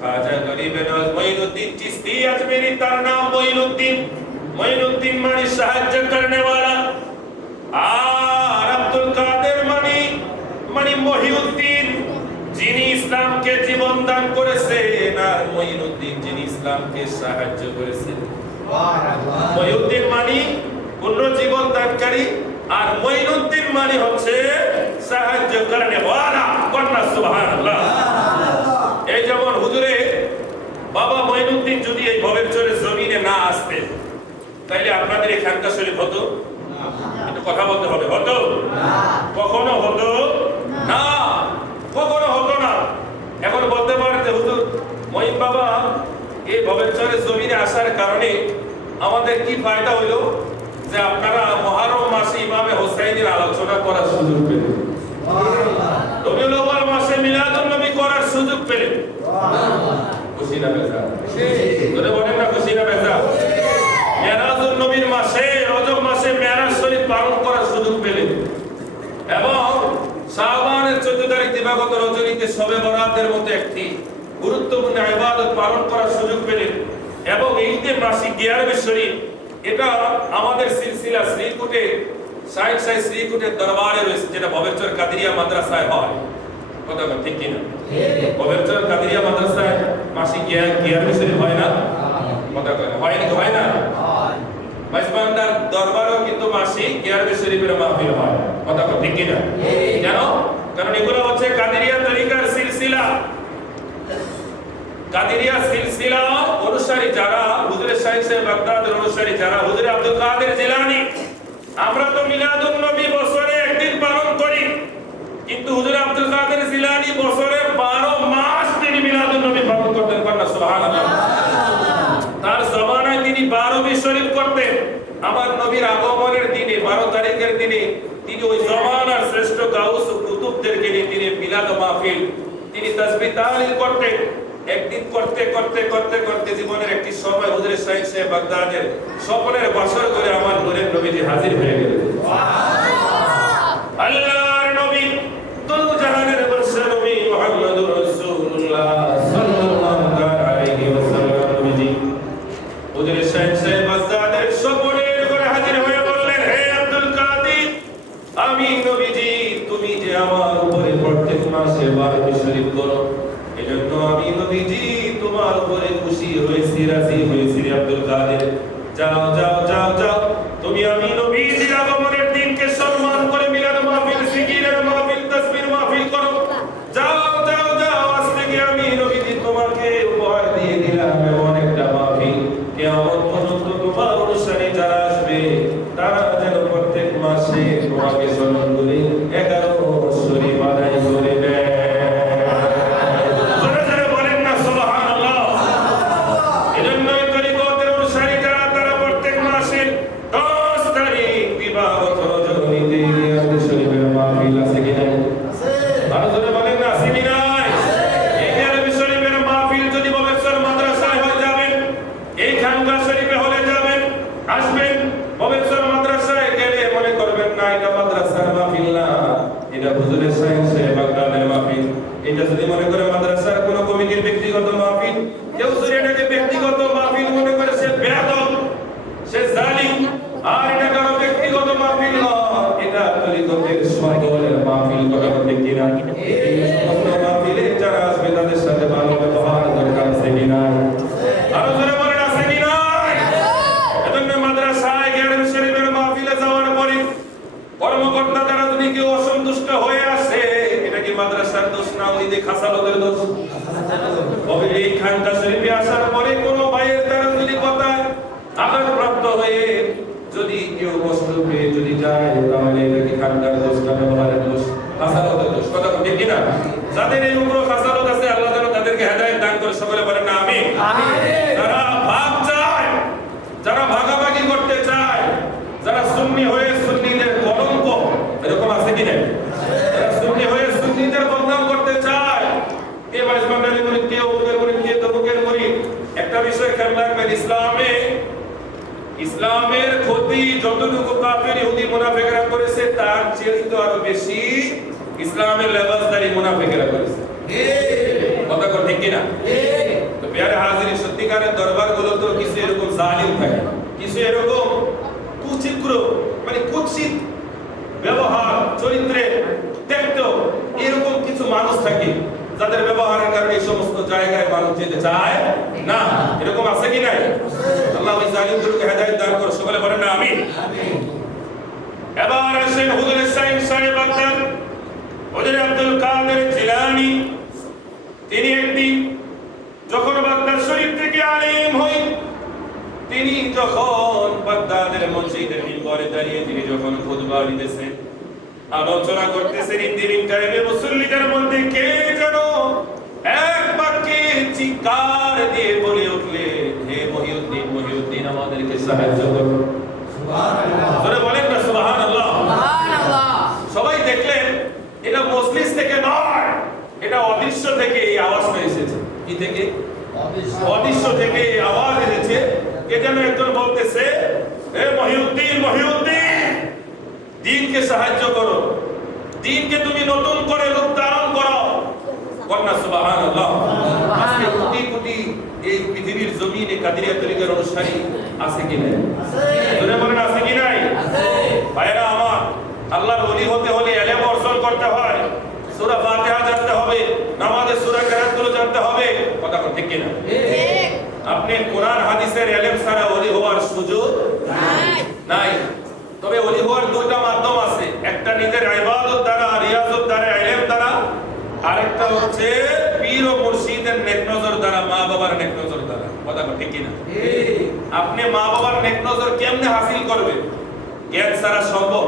খাজা গরিবে নওয়াজ মঈনুদ্দিন চিশতি আজমেরি, তার নাম মঈনুদ্দিন। মঈনুদ্দিন মানে সাহায্য করনে वाला। আর আব্দুল কাদের মানে মহিউদ্দিন, যিনি ইসলামকে জীবন দান করেছেন, আর মঈনুদ্দিন যিনি ইসলামকে সাহায্য করেছেন। মহিউদ্দিন মানে পুনর্জীবন দানকারী, আর মঈনুদ্দিন মানে হচ্ছে সাহায্য করনে वाला। কন্যা সুবহানাল্লাহ। এই যেমন হুজুরে বাবা মঈনুদ্দিন যদি এই ভবের চরে জমিনে না আসতেন, তাইলে আপনাদের এই খানকা শরীফ হতো? একটু কথা বলতে হবে, হতো? কখনো হতো না, কখনো হতো না। এখন বলতে পারেন যে হুজুর মঈন বাবা এই ভবের চরে জমিনে আসার কারণে আমাদের কি ফায়দা হইলো, যে আপনারা মুহররম মাসে ইমামে হোসাইনের আলোচনা করার সুযোগ পেলেন, রবিউল আউয়াল মাসে মিলাদুন নবী করার সুযোগ পেলেন। খুশি না বেজা? তোরে বলেন না খুশি না বেজা? মেরাজুন নবীর মাসে, রজব মাসে মেরাজ শরীফ পালন করার সুযোগ পেলেন, এবং শাবানের 14 তারিখ দিবাগত রজনীতে শবে বরাতের মতো একটি গুরুত্বপূর্ণ ইবাদত পালন করার সুযোগ পেলেন, এবং ঈদে মাসিক গিয়ারবে শরীফ, এটা আমাদের সিলসিলা শ্রীকুটে শাইখ সাহেব শ্রীকুটের দরবারে রয়েছে, যেটা ভবেরচর কাদেরিয়া মাদ্রাসায় হয়। কথা ঠিক কিনা? ভবেরচর কাদেরিয়া মাদ্রাসায় মাসিক গিয়ারবে শরীফ হয় না? কথা হয় না? হয় না? মাইজবান্ডার দরবারেও কিন্তু মাসিক গিয়ারবে শরীফের মাহফিল হয়। কথা ঠিক কিনা? কেন? কারণ এগুলো হচ্ছে কাদেরিয়া তরিকার সিলসিলা। কাদেরিয়া সিলসিলা অনুসারী যারা, হুজুরে শাইখ সাহেব বাগদাদের অনুসারী যারা, হুজুরে আব্দুল কাদের জিলানী, আমরা তো মিলাদুন নবী বছরে একদিন পালন করি, কিন্তু হুজুরে আব্দুল কাদের জিলানী বছরে 12 মাস তিনি মিলাদুন নবী পালন করতেন। কন্যা সুবহানাল্লাহ। তার জমানায় তিনি 12 শরীফ করতেন। আমার নবীর আগমনের দিনে 12 তারিখের দিনে তিনি ওই জমানার শ্রেষ্ঠ গাউস ও কুতুবদেরকে নিয়ে তিনি মিলাদ মাহফিল, তিনি তাসবিহ তাহলিল করতেন। একদিন করতে করতে করতে করতে জীবনের একটি সময় হুজুরে শাইখ সাহেব বাগদাদের স্বপ্নের বাসর করে আমার নূরের নবীজি হাজির হয়ে গেলেন। আল্লাহর নবী, দুল জাহানের বাদশা নবী মুহাম্মদুর রাসূলুল্লাহ সাল্লাল্লাহু আলাইহি ওয়াসাল্লাম নবীজি হুজুরে শাইখ সাহেব বাগদাদের স্বপ্নের করে হাজির হয়ে বললেন, হে আব্দুল কাদের, আমি নবীজি, তুমি যে আমার উপরে প্রত্যেক মাসে 12 শরীফ করো, এজন্য আমি নবীজি তোমার উপরে খুশি হয়েছি, রাজি হয়েছি। আব্দুল কাদের, যাও যাও যাও যাও, তুমি আমি নবীজির আগমনের দিনকে সম্মান করে মিলাদ মাহফিল, জিকিরের মাহফিল, তাসবিহের মাহফিল করো। যাও যাও যাও, আজ থেকে আমি নবীজি তোমাকে উপহার দিয়ে দিলাম এমন একটা মাহফিল, কিয়ামত পর্যন্ত তোমার অনুসারী যারা আসবে তারা যেন প্রত্যেক মাসে তোমাকে স্মরণ করে 11 শরীফ আদায় করে দেয়। এটা যদি মনে করে মাদ্রাসার কোনো কমিটির ব্যক্তিগত মাহফিল, কেউ যদি এটাকে ব্যক্তিগত মাহফিল মনে করে, সে বেয়াদব, সে জালিম। আর এটা কারো ব্যক্তিগত মাহফিল নয়, এটা তরিকতের সকলের মাহফিল। কথা বলতে কিনা? এই সমস্ত মাহফিলে যারা আসবে তাদের সাথে ভালো ব্যবহার দরকার আছে কিনা? আরো জোরে বলেন, আছে কিনা? এজন্য মাদ্রাসায় গিয়ারবে শরীফের মাহফিলে যাওয়ার পরে কর্মকর্তা যারা যদি কেউ অসন্তুষ্ট হয়ে আসে, এটা কি মাদ্রাসার দোষ না, ওই যে খাসালতের দোষ? তবে এই খানকা শরীফে আসার পরে কোনো ভাইয়ের দ্বারা যদি কথায় আঘাতপ্রাপ্ত হয়ে যদি কেউ কষ্ট পেয়ে যদি যায়, তাহলে এটা কি খানকার দোষ না, ব্যবহারের দোষ, খাসালতের দোষ? কথা ঠিক কি না? যাদের এই উপর খাসালত আছে, আল্লাহ যেন তাদেরকে হেদায়েত দান করে। সকলে বলেন না আমিন। যারা ভাগ চায়, যারা ভাগাভাগি করতে চায়, যারা সুন্নি হয়ে সুন্নিদের কলঙ্ক, এরকম আছে কি না? যারা সুন্নি হয়ে সুন্নিদের বদনাম করতে চায়, কে মাইজবান্ডারি মুরিদ, কে অমুকের মুরিদ, কে তমুকের মুরিদ। একটা বিষয় খেয়াল রাখবেন, ইসলামের ক্ষতি যতটুকু কাফের ইহুদি মুনাফিকরা করেছে, তার চেয়ে তো আরো বেশি ইসলামের লেবাসদারি মুনাফিকেরা করেছে। কথা কর ঠিক কিনা? তো প্রিয় হাজির, সত্যিকারের দরবারগুলো তো কিছু এরকম জালিম থাকে, কিছু এরকম কুচিত্র মানে কুৎসিত ব্যবহার চরিত্রে দেখতো এরকম কিছু মানুষ থাকে যাদের ব্যবহারের কারণে এই সমস্ত জায়গায় মানুষ যেতে চায় না। এরকম আছে কি নাই? আল্লাহ ওই জালিমগুলোকে হেদায়েত দান করুন। সকলে বলেন না আমিন। এবার আসেন হুজুর সাইন সাহেব বাগদাদ, হুজুর আব্দুল কাদের জিলানী। তিনি একদিন যখন বাগদাদ শরীফ থেকে আলেম হই, তিনি যখন বাগদাদের মসজিদের মিম্বরে দাঁড়িয়ে তিনি যখন খুতবা দিতেছেন, আলোচনা করতেছেন, ইন্দিরিম টাইমে মুসল্লিদের মধ্যে কে যেন এক বাক্যে চিৎকার দিয়ে বলে উঠলে, হে মহিউদ্দিন, মহিউদ্দিন আমাদেরকে সাহায্য করো। সুবহানাল্লাহ। জোরে বলেন না সুবহানাল্লাহ। সুবহানাল্লাহ। সবাই দেখলেন এটা মজলিস থেকে নয়, এটা অদৃশ্য থেকে এই আওয়াজটা এসেছে। কি থেকে? অদৃশ্য থেকে এই আওয়াজ এসেছে। কে যেন একজন বলতেছে, হে মহিউদ্দিন, মহিউদ্দিন, দ্বীনকে সাহায্য করো, দ্বীনকে তুমি নতুন করে রূপ ধারণ করো। কন্যা সুবহানাল্লাহ। আজকে কোটি কোটি এই পৃথিবীর জমিনে কাদেরিয়া তরিকার অনুসারী আছে কি নাই? জোরে বলেন আছে কি নাই? ভাইরা আমার, আল্লাহর ওলি হতে হলে ইলম অর্জন করতে হয়, সূরা ফাতিহা জানতে হবে, নামাজের সূরা কেরাতগুলো জানতে হবে। কথা ঠিক কি না? ঠিক। আপনি কোরআন হাদিসের ইলম ছাড়া ওলি হওয়ার সুযোগ নাই। তবে ওলি হওয়ার দুইটা মাধ্যম আছে, একটা নিজের ইবাদত দ্বারা, রিয়াজত দ্বারা, ইলম দ্বারা, আরেকটা হচ্ছে পীর ও মুর্শিদের নেক নজর দ্বারা, মা বাবার নেক নজর দ্বারা। কথা ঠিক কি না? ঠিক। আপনি মা বাবার নেক নজর কেমনে হাসিল করবেন? জ্ঞান ছাড়া সম্ভব?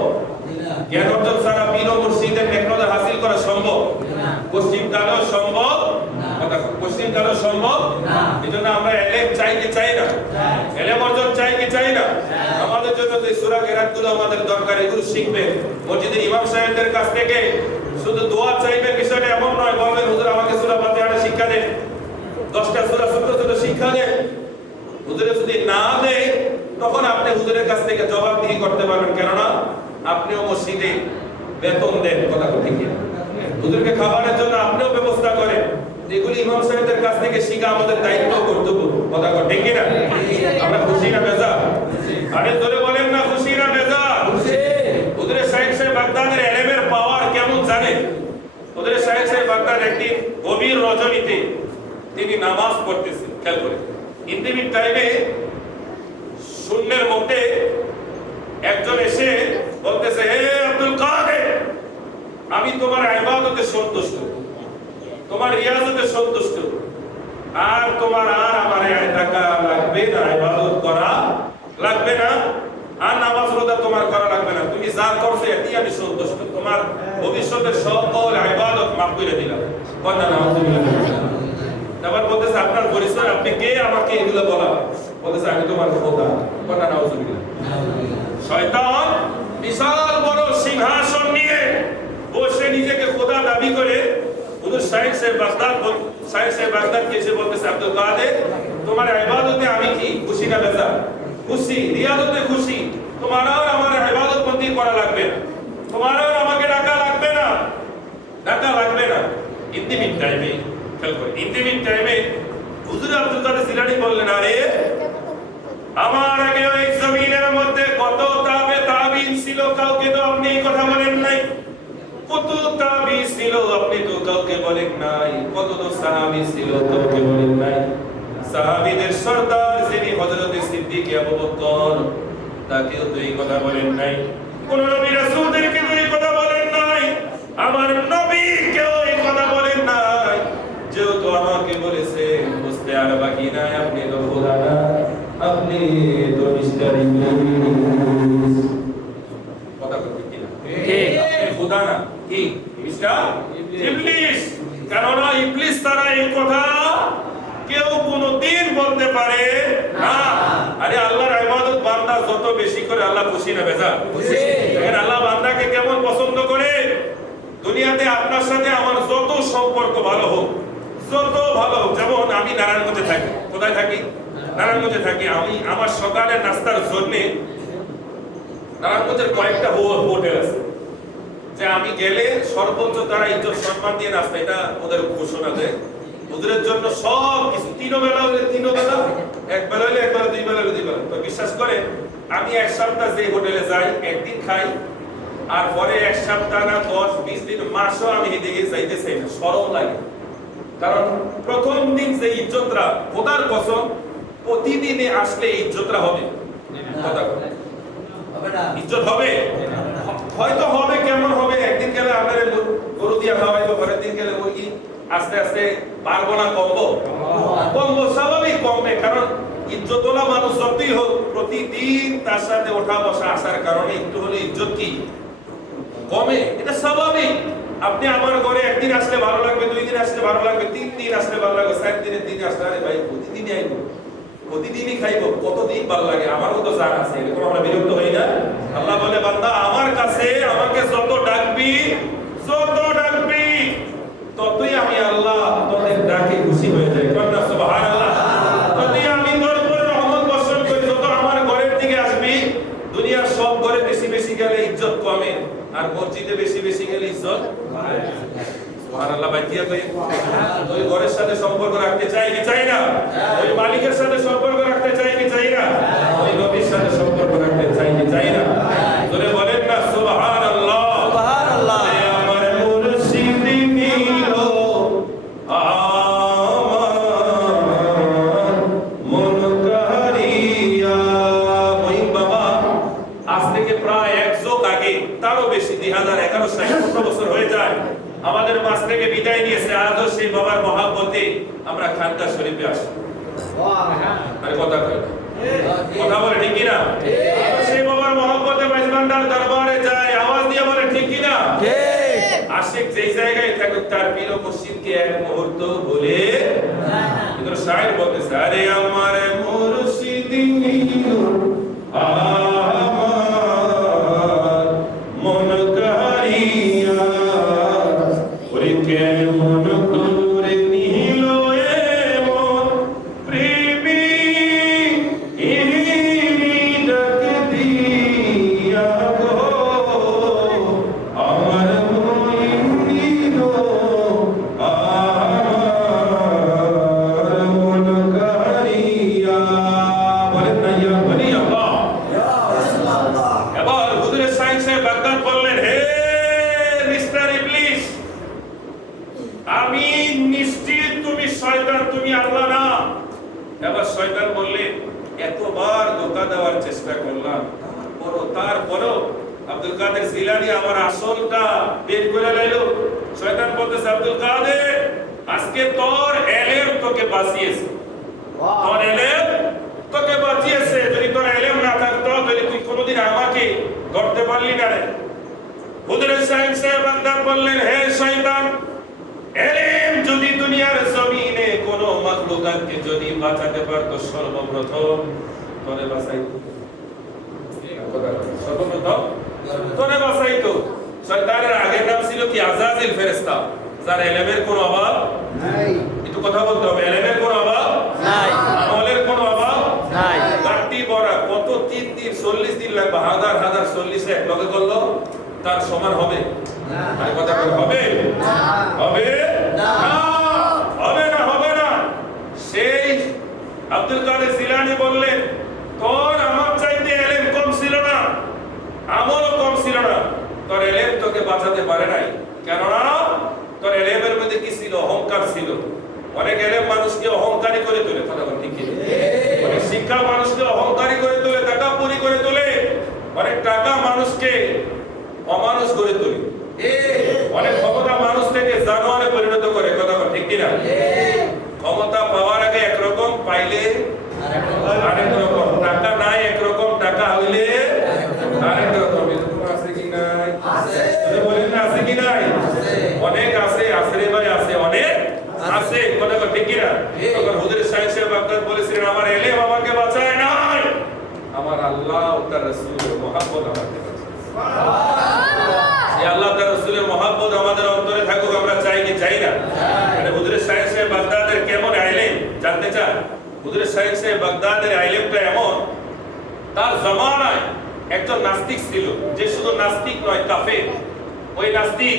জ্ঞান অর্জন ছাড়া পীর ও মুর্শিদের নেক নজর হাসিল করা সম্ভব? পশ্চিম কালেও সম্ভব, কথা পশ্চিম কালেও সম্ভব। এজন্য আমরা ইলম চাই কি চাই না? ইলম অর্জন চাই কি চাই না? আমাদের জন্য যে সূরা কেরাতগুলো আমাদের দরকার, এগুলো শিখবেন। মসজিদের ইমাম সাহেবদের কাছ থেকে শুধু দোয়া চাইবেন, বিষয়টা এমন নয়। বলবেন হুজুর আমাকে সূরা ফাতিহাটা শিক্ষা দেন, 10টা সূরা ছোট ছোট শিক্ষা দেন। হুজুরে যদি না দেয়, তখন আপনি হুজুরের কাছ থেকে জবাবদিহি করতে পারবেন, কেননা আপনিও মসজিদে বেতন দেন। কথা ঠিক না? হুজুরকে খাবারের জন্য আপনিও ব্যবস্থা করেন। এগুলি ইমাম সাহেবদের কাছ থেকে শিখা আমাদের দায়িত্ব, কর্তব্য। কথা ঠিক না? আমরা খুশি না বেজার? আরে জোরে বলেন না খুশি না বেজার? খুশি। হুজুরে শাইখ সাহেব বাগদাদের ইলমের পাওয়ার কেমন জানেন? হুজুরে শাইখ সাহেব বাগদাদ একদিন গভীর রজনীতে তিনি নামাজ পড়তেছেন, খেয়াল করে। ইন্দিমির টাইমে শূন্যের মধ্যে একজন এসে বলতেছে, হে আব্দুল কাদের, আমি তোমার ইবাদতে সন্তুষ্ট, তোমার রিয়াজতে সন্তুষ্ট, আর তোমার আর আমার টাকা লাগবে না, ইবাদত করা লাগবে না, আর নামাজ রোজা তোমার করা লাগবে না। তুমি যা করছো এতেই আমি সন্তুষ্ট, তোমার ভবিষ্যতের সকল ইবাদত মাফ করে দিলাম। কন্যা নাউজুবিল্লাহ। তারপর বলতেছে, আপনার পরিচয়, আপনি কে আমাকে এগুলো বলা? বলতেছে, আমি তোমার খোদা। কন্যা নাউজুবিল্লাহ। শয়তান বিশাল বড় সিংহাসন নিয়ে বসে নিজেকে খোদা দাবি করে হুজুর শাইখ সাহেব বাগদাদকে এসে বলতেছে, আব্দুল কাদের, তোমার ইবাদতে আমি কি খুশি না বেজার? খুশি। রিয়াজতে খুশি। তোমার আর আমার ইবাদত বন্দি করা লাগবে না, তোমার আর আমাকে ডাকা লাগবে না, ডাকা লাগবে না। ইন্তিমির টাইমে, খেয়াল করে, ইন্তিমির টাইমে হুজুর আব্দুল কাদের জিলানী বললেন, আরে আমার আগে ওই জমিনের মধ্যে কত তাবিঈন ছিল, কাউকে তো আপনি এই কথা বলেন নাই। কত তাবিঈন ছিল, আপনি তো কাউকে বলেন নাই। কত তো সাহাবী ছিল, কাউকে বলেন নাই। সাহাবীদের সরদার যিনি হযরত সিদ্দিক আবু বকর, তাকেও তো এই কথা বলেন নাই। কোন নবী রাসূলদেরকে তো এই কথা বলেন নাই। আমার নবীকেও এই কথা বলেন নাই। যেহেতু আমাকে বলেছেন, বুঝতে আর বাকি নাই, আপনি তো খোদা না, আপনি তো মিস্টার ইবলিস। কথা বলতে কি না? ঠিক। আপনি খোদা না, কি মিস্টার ইবলিস। কারণ ইবলিস তারা এই কথা কেউ কোনদিন বলতে পারে না। আরে আল্লাহর ইবাদত বান্দা যত বেশি করে, আল্লাহ খুশি না বেজার? খুশি। দেখেন আল্লাহ বান্দাকে কেমন পছন্দ করে। দুনিয়াতে আপনার সাথে আমার যত সম্পর্ক ভালো হোক, যত ভালো হোক, যেমন আমি নারায়ণগঞ্জে থাকি। কোথায় থাকি? নারায়ণগঞ্জে থাকি। আমি আমার সকালে নাস্তার জন্য নারায়ণগঞ্জের কয়েকটা হোটেল আছে, যে আমি গেলে সর্বোচ্চ তারা ইজ্জত সম্মান দিয়ে নাচবে, এটা ওদের ঘোষণা দেয়। ওদের জন্য সব কিছু, তিন বেলা হলে তিন বেলা, এক বেলা হলে এক বেলা, দুই বেলা হলে দুই বেলা। তো বিশ্বাস করে আমি এক সপ্তাহ যে হোটেলে যাই একদিন খাই, আর পরে এক সপ্তাহ না 10-20 দিন মাসও আমি এদিকে যাইতে চাই না, শরম লাগে। কারণ প্রথম দিন যে ইজ্জতরা, খোদার কসম প্রতিদিনে আসলে ইজ্জতরা হবে, কথা ইজ্জত হবে, হয়তো হবে। কেমন হবে? একদিন গেলে আপনার গরু দিয়ে খাওয়াইবো, পরের দিন গেলে মুরগি, আস্তে আস্তে পারবো না, কমবো, স্বাভাবিক কমবে। কারণ ইজ্জতওয়ালা মানুষ যতই হোক প্রতিদিন তার সাথে ওঠা বসা আসার কারণে একটু হলে ইজ্জত কি কমে, এটা স্বাভাবিক। আপনি আমার ঘরে একদিন আসলে ভালো লাগবে, 2 দিন আসলে ভালো লাগবে, 3 দিন আসলে ভালো লাগবে, 4 দিনের দিন আসলে আরে ভাই প্রতিদিনই আইবো, প্রতিদিনই খাইবো, কতদিন ভালো লাগে। আমারও তো জান আছে, এরকম আমরা বিরক্ত হই না? আল্লাহ বলে বান্দা আমার কাছে আমাকে যত ডাকবি ততই আমি আল্লাহ তোদের ডাকে খুশি হয়ে যাই। কন্যা সুবহানাল্লাহ। ততই আমি তোর উপরে রহমত বর্ষণ করি। যত আমার ঘরের দিকে আসবি, দুনিয়ার সব ঘরে বেশি বেশি গেলে ইজ্জত কমে, আর মসজিদে বেশি বেশি গেলে ইজ্জত বাড়ে। সুবহানাল্লাহ। বাইতিয়া কই ওই ঘরের সাথে সম্পর্ক রাখতে চাই কি চাই না? ওই মালিকের সাথে সম্পর্ক রাখতে চাই কি চাই না? ওই নবীর সাথে সম্পর্ক রাখতে চাই কি চাই না? জোরে বলেন না সুবহানাল্লাহ। সুবহানাল্লাহ। আমার মুর্শিদ নীল আমার মন কারিয়া। ওই বাবা আজ থেকে প্রায় 1 যুগ আগে, তারও বেশি, 2011 সালে, 15 বছর হয়ে যায়, আমাদের মাঝ থেকে বিদায় নিয়েছে। আজও সেই বাবার মহাব্বতে আমরা খানকা শরীফে আসি। আরে কথা বলে ঠিক কিনা? সেই বাবার মহাব্বতে মেজবান্ডার দরবারে যায়, আওয়াজ দিয়ে বলে ঠিক কিনা? আশিক যেই জায়গায় থাকুক তার পীর ও মুর্শিদকে এক মুহূর্ত বলে ইধর শায়ের বলতেছে, আরে আমার মুর্শিদ নীল আমার মন কারিয়া। ওরে কেমন করে নীল এমন প্রেমী ডাক দিয়া গো, আমার মন নীল আমার মন কারিয়া। বলেন না ইয়া বলি আল্লাহ। এবার হুজুরে সাইন্সে বাগদাদ বললেন, হে মিস্টার ইবলিস, আমি নিশ্চিত তুমি শয়তান, তুমি আল্লাহ না। এবার শয়তান বললেন, এতবার ধোঁকা দেওয়ার চেষ্টা করলাম, তারপরও আব্দুল কাদের জিলানী আমার আসলটা বের করে লাইলো। শয়তান বলতেছে, আব্দুল কাদের আজকে তোর এলেম তোকে বাঁচিয়েছে, তোর এলেম তোকে বাঁচিয়েছে। যদি তোর এলেম না থাকতো তাহলে তুই কোনোদিন আমাকে ধরতে পারলি না রে। হুজুরে সাইন্সে বাগদাদ বললেন, হে শয়তান, এলেম যদি দুনিয়ার জমিনে কোন মাখলুকাতকে যদি বাঁচাতে পারতো, সর্বপ্রথম তোরে বাঁচাইতো। সর্বপ্রথম তোরে বাঁচাইতো। শয়তানের আগের নাম ছিল কি? আজাজিল ফেরেশতা, যার এলেমের কোনো অভাব নাই। একটু কথা বলতে হবে, এলেমের কোনো অভাব নাই, আমলের কোনো অভাব নাই। গাঁটি বড়া কত 3 দিন 40 দিন লাগবে, হাজার হাজার 40 এক লগে করলো তার সমান হবে না। আর কথা বল হবে না, হবে না, হবে না, হবে না। সেই আব্দুল কাদের জিলানী বললেন, তোর আমার চাইতে এলেম কম ছিল না, আমলও কম ছিল না, তোর এলেম তোকে বাঁচাতে পারে নাই। কেননা তোর এলেমের মধ্যে কি ছিল? অহংকার ছিল। অনেক এলেম মানুষকে অহংকারী করে তোলে, কথা বল ঠিক কিনা? অনেক শিক্ষা মানুষকে অহংকারী করে তোলে, টাকাপুরি করে তোলে। অনেক টাকা মানুষকে অমানুষ করে তোলে। অনেক ক্ষমতা মানুষ থেকে জানোয়ারে পরিণত করে, কথা বল ঠিক কিনা? ক্ষমতা পাওয়ার আগে একরকম, পাইলে আরেক রকম। টাকা নাই একরকম, টাকা হইলে আরেক রকম। এরকম আছে কি নাই? আছে। বলেন না আছে কি নাই? অনেক আছে, আছে রে ভাই, আছে, অনেক আছে, কথা বল ঠিক কিনা? তখন হুজুর সাইয়েদ বাগদাদ বলেছিলেন, আমার এলেম আমাকে বাঁচায় নাই, আমার আল্লাহ ও তার রাসূলের মহব্বত আমাকে বাঁচায়। সুবহানাল্লাহ। এই আল্লাহ তার রাসূলের মহব্বত আমাদের অন্তরে থাকুক, আমরা চাই কি চাই না? মানে হুজুর সাইয়েদ বাগদাদের কেমন ইলম জানতে চান? হুজুর সাইয়েদ বাগদাদের ইলমটা এমন, তার জামানায় একজন নাস্তিক ছিল, যে শুধু নাস্তিক নয়, কাফের। ওই নাস্তিক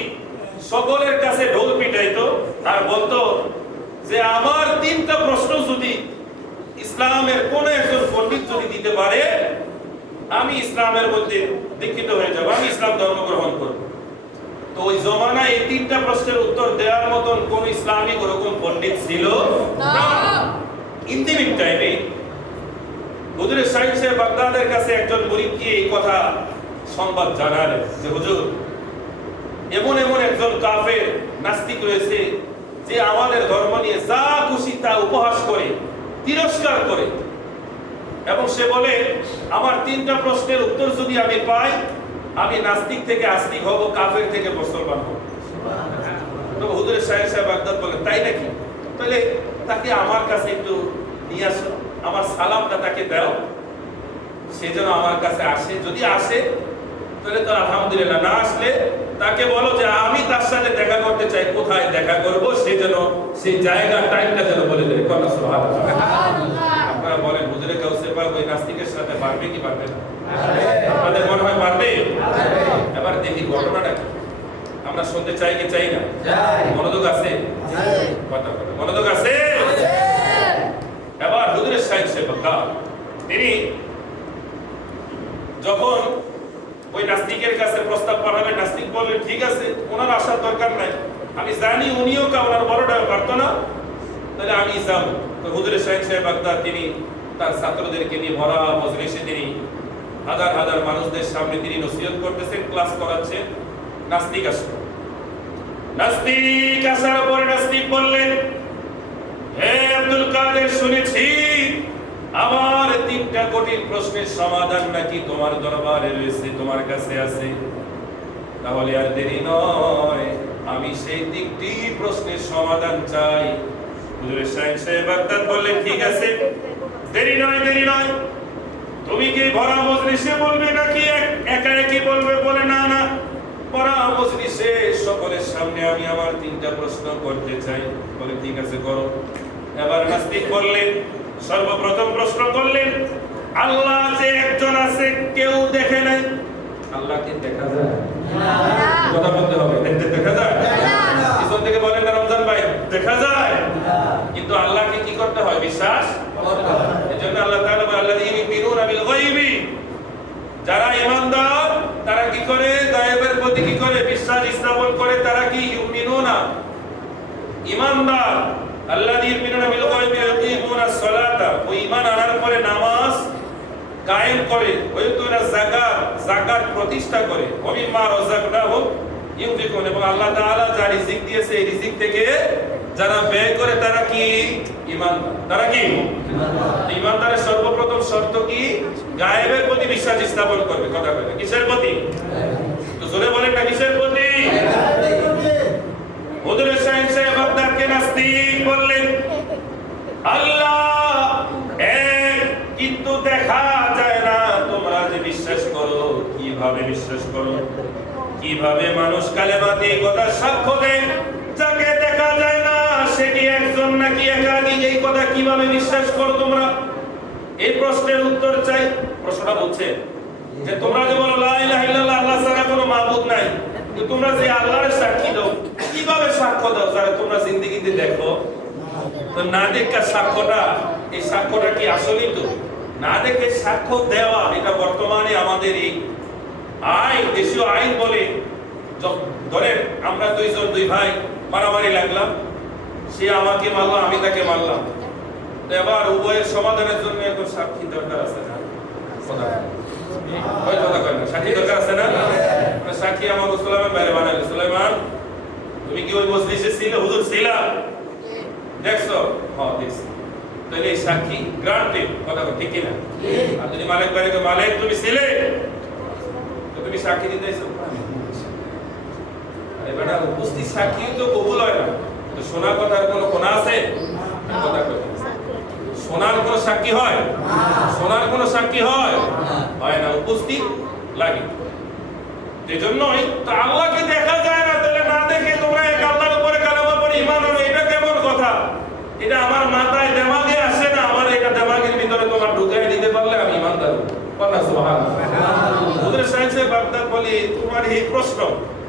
সকলের কাছে ঢোল পিটাইতো আর বলতো যে আমার 3টা প্রশ্ন যদি ইসলামের কোন একজন পণ্ডিত যদি দিতে পারে আমি ইসলামের মধ্যে দীক্ষিত হয়ে যাব, আমি ইসলাম ধর্ম গ্রহণ করব। তো ওই জমানায় এই 3টা প্রশ্নের উত্তর দেওয়ার মতন কোন ইসলামিক ওরকম পণ্ডিত ছিল না। ইন দি মিন টাইমে হুজুর শাইখ সাহেব বাগদাদের কাছে একজন মুরিদ গিয়ে এই কথা সংবাদ জানালেন যে হুজুর এমন এমন একজন কাফের নাস্তিক রয়েছে যে আমাদের ধর্ম নিয়ে যা খুশি তা উপহাস করে, তিরস্কার করে, এবং সে বলে আমার 3টা প্রশ্নের উত্তর যদি আমি পাই আমি নাস্তিক থেকে আস্তিক হব, কাফের থেকে মুসলমান হব। তো হুজুর শাইখ সাহেব বাগদাদ বলেন তাই নাকি, তাহলে তাকে আমার কাছে একটু নিয়ে আসো, আমার সালামটা তাকে দাও, সে যেন আমার কাছে আসে। যদি আসে তাহলে তো আলহামদুলিল্লাহ, না আসলে তাকে বলো যে আমি তার সাথে দেখা করতে চাই, কোথায় দেখা করব সে যেন সেই জায়গা টাইমটা যেন বলে দেয়। কথা সুবহানাল্লাহ। আপনারা বলেন হুজুরে কাউসে পাক ওই নাস্তিকের সাথে পারবে কি পারবে না? আপনাদের মনে হয় পারবে? এবার দেখি ঘটনাটা কি, আমরা শুনতে চাই কি চাই না? মনোযোগ আছে? মনোযোগ আছে? এবার হুজুরের শাইখ সাহেব বাগদাদ তিনি যখন ওই নাস্তিকের কাছে প্রস্তাব পাঠাবেন, নাস্তিক বললেন ঠিক আছে, ওনার আসার দরকার নাই, আমি জানি উনিও ওনার বড়টা পারতো না, তাহলে আমি যাব। তো হুজুরের শাইখ সাহেব বাগদাদ তিনি তার ছাত্রদেরকে নিয়ে ভরা মজলিসে তিনি হাজার হাজার মানুষদের সামনে তিনি নসিহত করতেছেন, ক্লাস করাচ্ছেন। নাস্তিক আসলো, নাস্তিক আসার পরে নাস্তিক বললেন হে আব্দুল কাদের, শুনেছি আমার 3টা কঠিন প্রশ্নের সমাধান নাকি তোমার দরবারে রয়েছে, তোমার কাছে আছে, তাহলে আর দেরি নয়, আমি সেই 3টি প্রশ্নের সমাধান চাই। হুজুর শাইখ সাহেব বাগদাদ বললেন ঠিক আছে, দেরি নয়, দেরি নয়, তুমি কি ভরা মজলিসে বলবে নাকি একা একই বলবে? বলে না না, ভরা মজলিসে সকলের সামনে আমি আমার 3টা প্রশ্ন করতে চাই। বলে ঠিক আছে করো। এবার নাস্তিক বললেন, সর্বপ্রথম প্রশ্ন করলেন আল্লাহ যে একজন আছে কেউ দেখে নাই, আল্লাহকে দেখা যায়? কথা বলতে হবে, দেখতে দেখা যায়? পিছন থেকে বলেন না রমজান ভাই, দেখা যায়, কিন্তু আল্লাহকে কি করতে হয়? বিশ্বাস করতে হয়। এজন্য আল্লাহ তাআলা বলেন আল্লাযীনা ইউমিনুনা বিল গায়বি, যারা ঈমানদার তারা কি করে? গায়েবের প্রতি কি করে? বিশ্বাস স্থাপন করে। তারা কি? ইউমিনুনা, ঈমানদার। আল্লাযীনা ইউমিনুনা বিল গায়বি ওয়া ইয়াকিমুনাস সালাতা, ওই ঈমান আনার পরে নামাজ কায়েম করে, ওই তুরা যাকাত, যাকাত প্রতিষ্ঠা করে, ওয়া মিম্মা রাযাকনাহুম ইউনফিকুন, এবং আল্লাহ তাআলা যা রিজিক দিয়েছে এই রিজিক থেকে যারা ব্যয় করে তারা কি? ঈমানদার। তারা কি? ঈমানদার। ঈমানদারের সর্বপ্রথম শর্ত কি? গায়েবের প্রতি বিশ্বাস স্থাপন করবে। কথা বলে কিসের প্রতি? তো জোরে বলেন না, কিসের প্রতি? হুজুর শাইখ সাহেব বাগদাদকে নাস্তিক বললেন আল্লাহ এক, কিন্তু দেখা যায় না। তোমরা যে বিশ্বাস করো, কিভাবে বিশ্বাস করো? কিভাবে মানুষ কালেমা দিয়ে কথা সাক্ষ্য দেয় যাকে দেখা যায় না সে কি একজন নাকি একাধিক? এই কথা কিভাবে বিশ্বাস করো তোমরা? এই প্রশ্নের উত্তর চাই। প্রশ্নটা বলছে যে তোমরা যে বলো লা ইলাহা ইল্লাল্লাহ, আল্লাহ ছাড়া কোনো মাবুদ নাই, কিন্তু তোমরা যে আল্লাহর সাক্ষী দাও, কিভাবে সাক্ষ্য দাও যারা তোমরা জিন্দেগিতে দেখো? তো না দেখে সাক্ষ্যটা, এই সাক্ষ্যটা কি আসলেই? তো না দেখে সাক্ষ্য দেওয়া, এটা বর্তমানে আমাদের এই আইন, দেশীয় আইন বলে। ধরেন আমরা দুই ভাই মারামারি লাগলাম, সে আমাকে মারলো, আমি তাকে মারলাম, তো এবার উভয়ের সমাধানের জন্য এখন সাক্ষী দরকার আছে না? সাক্ষী দরকার আছে না? সাক্ষী আমার সুলাইমান বাইরে বানাইলো, সুলাইমান তুমি কি ওই মজলিসে ছিলে? হুজুর ছিলাম। দেখছো? হ্যাঁ দেখছি। তাহলে এই সাক্ষী গ্রান্টেড। কথা ঠিক কিনা? আর যদি মালিক বাইরে মালিক তুমি ছিলে, তো তুমি সাক্ষী দিতেছো। এবারে উপস্থিত সাক্ষী তো কবুল হয় না। তো শোনা কথার কোনো কোনা আছে? কথা কই শোনার কোনো সাক্ষী হয়? শোনার কোনো সাক্ষী হয়? হয় না, উপস্থিত লাগে। এজন্যই তো আল্লাহকে দেখা যায় না, তাহলে না দেখে তোমরা এক আল্লাহর উপরে কালেমা পড়ে ঈমান আনো, এটা কেমন কথা? এটা আমার মাথায় দেমাগে আসে না। আমার এটা দেমাগের ভিতরে তোমার ঢুকাই দিতে পারলে আমি ঈমানদার। কথা সুবহানাল্লাহ। হুজুর শাইখ সাহেব বাগদাদ বলে তোমার এই প্রশ্ন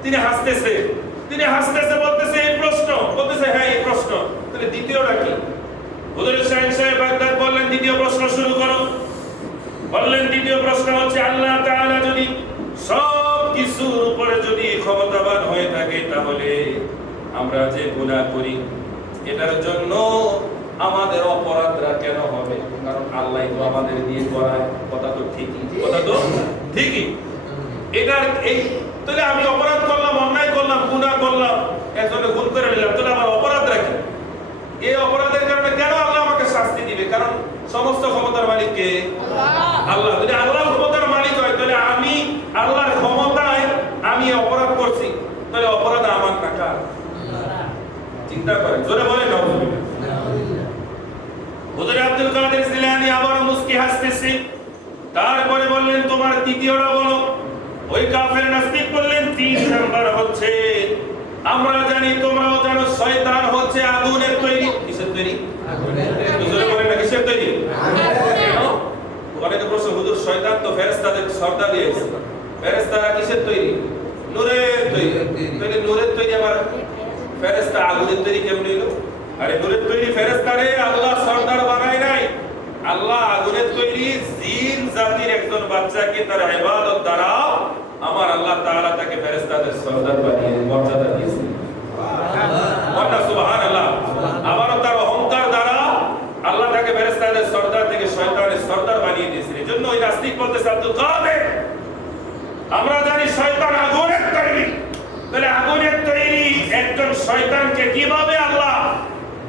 তিনি হাসতেছে বলতেছে এই প্রশ্ন, বলতেছে হ্যাঁ এই প্রশ্ন, তাহলে দ্বিতীয়টা কি? হুজুর শাহিন সাহেব বাগদাদ বললেন দ্বিতীয় প্রশ্ন শুরু করো। বললেন দ্বিতীয় প্রশ্ন হচ্ছে আল্লাহ তাআলা যদি সব কিছুর উপরে যদি ক্ষমতাবান হয়ে থাকে, তাহলে আমরা যে গুনাহ করি এটার জন্য আমাদের অপরাধরা কেন হবে? কারণ আল্লাহ তো আমাদের দিয়ে করায়। কথা তো ঠিকই। এটার এই তাহলে আমি অপরাধ করলাম, অন্যায় করলাম, গুনাহ করলাম, একজনে ভুল করে নিলাম, তাহলে আমার অপরাধরা কি? এই অপরাধের কারণে কেন আল্লাহ আমাকে শাস্তি দিবে? কারণ সমস্ত ক্ষমতার মালিক কে? আল্লাহ। যদি আল্লাহ ক্ষমতার মালিক হয়, তাহলে আমি আল্লাহর ক্ষমতায় আমি অপরাধ করছি, তাহলে অপরাধ আমার না কার? চিন্তা করেন, জোরে বলেন নাউজুবিল্লাহ। হুজুর আব্দুল কাদের জিলানী আবার মুস্কি হাসতেছে। তারপরে বললেন তোমার তৃতীয়টা বলো। ওই কাফের নাস্তিক বললেন 3 নাম্বার হচ্ছে আমরা জানি তোমরাও জানো শয়তান হচ্ছে আগুনের তৈরি। কিসের তৈরি? আগুনের। হুজুর বলেন না কিসের তৈরি? আগুনের। অনেকে প্রশ্ন, হুজুর শয়তান তো ফেরেশতাদের সর্দার দিয়েছে, ফেরেশতারা কিসের তৈরি? নূরের তৈরি। তাহলে নূরের তৈরি আবার ফেরেশতা আগুনের তৈরি কেমন হইলো? আরে নূরের তৈরি ফেরেশতারে আল্লাহ সর্দার বানায় নাই, আল্লাহ আগুনের তৈরি জিন জাতির একজন বাচ্চাকে তার ইবাদত দ্বারা আমার আল্লাহ তাআলা তাকে ফেরেশতাদের সর্দার বানিয়ে মর্যাদা দিয়েছেন। সুবহানাল্লাহ, সুবহানাল্লাহ। আবারও তার অহংকার দ্বারা আল্লাহ তাকে ফেরেশতাদের সর্দার থেকে শয়তানের সর্দার বানিয়ে দিয়েছেন। এজন্য ওই নাস্তিক বলতেছে আব্দুল কাদের আমরা জানি শয়তান আগুনের তৈরি, তাহলে আগুনের তৈরি একজন শয়তানকে কিভাবে আল্লাহ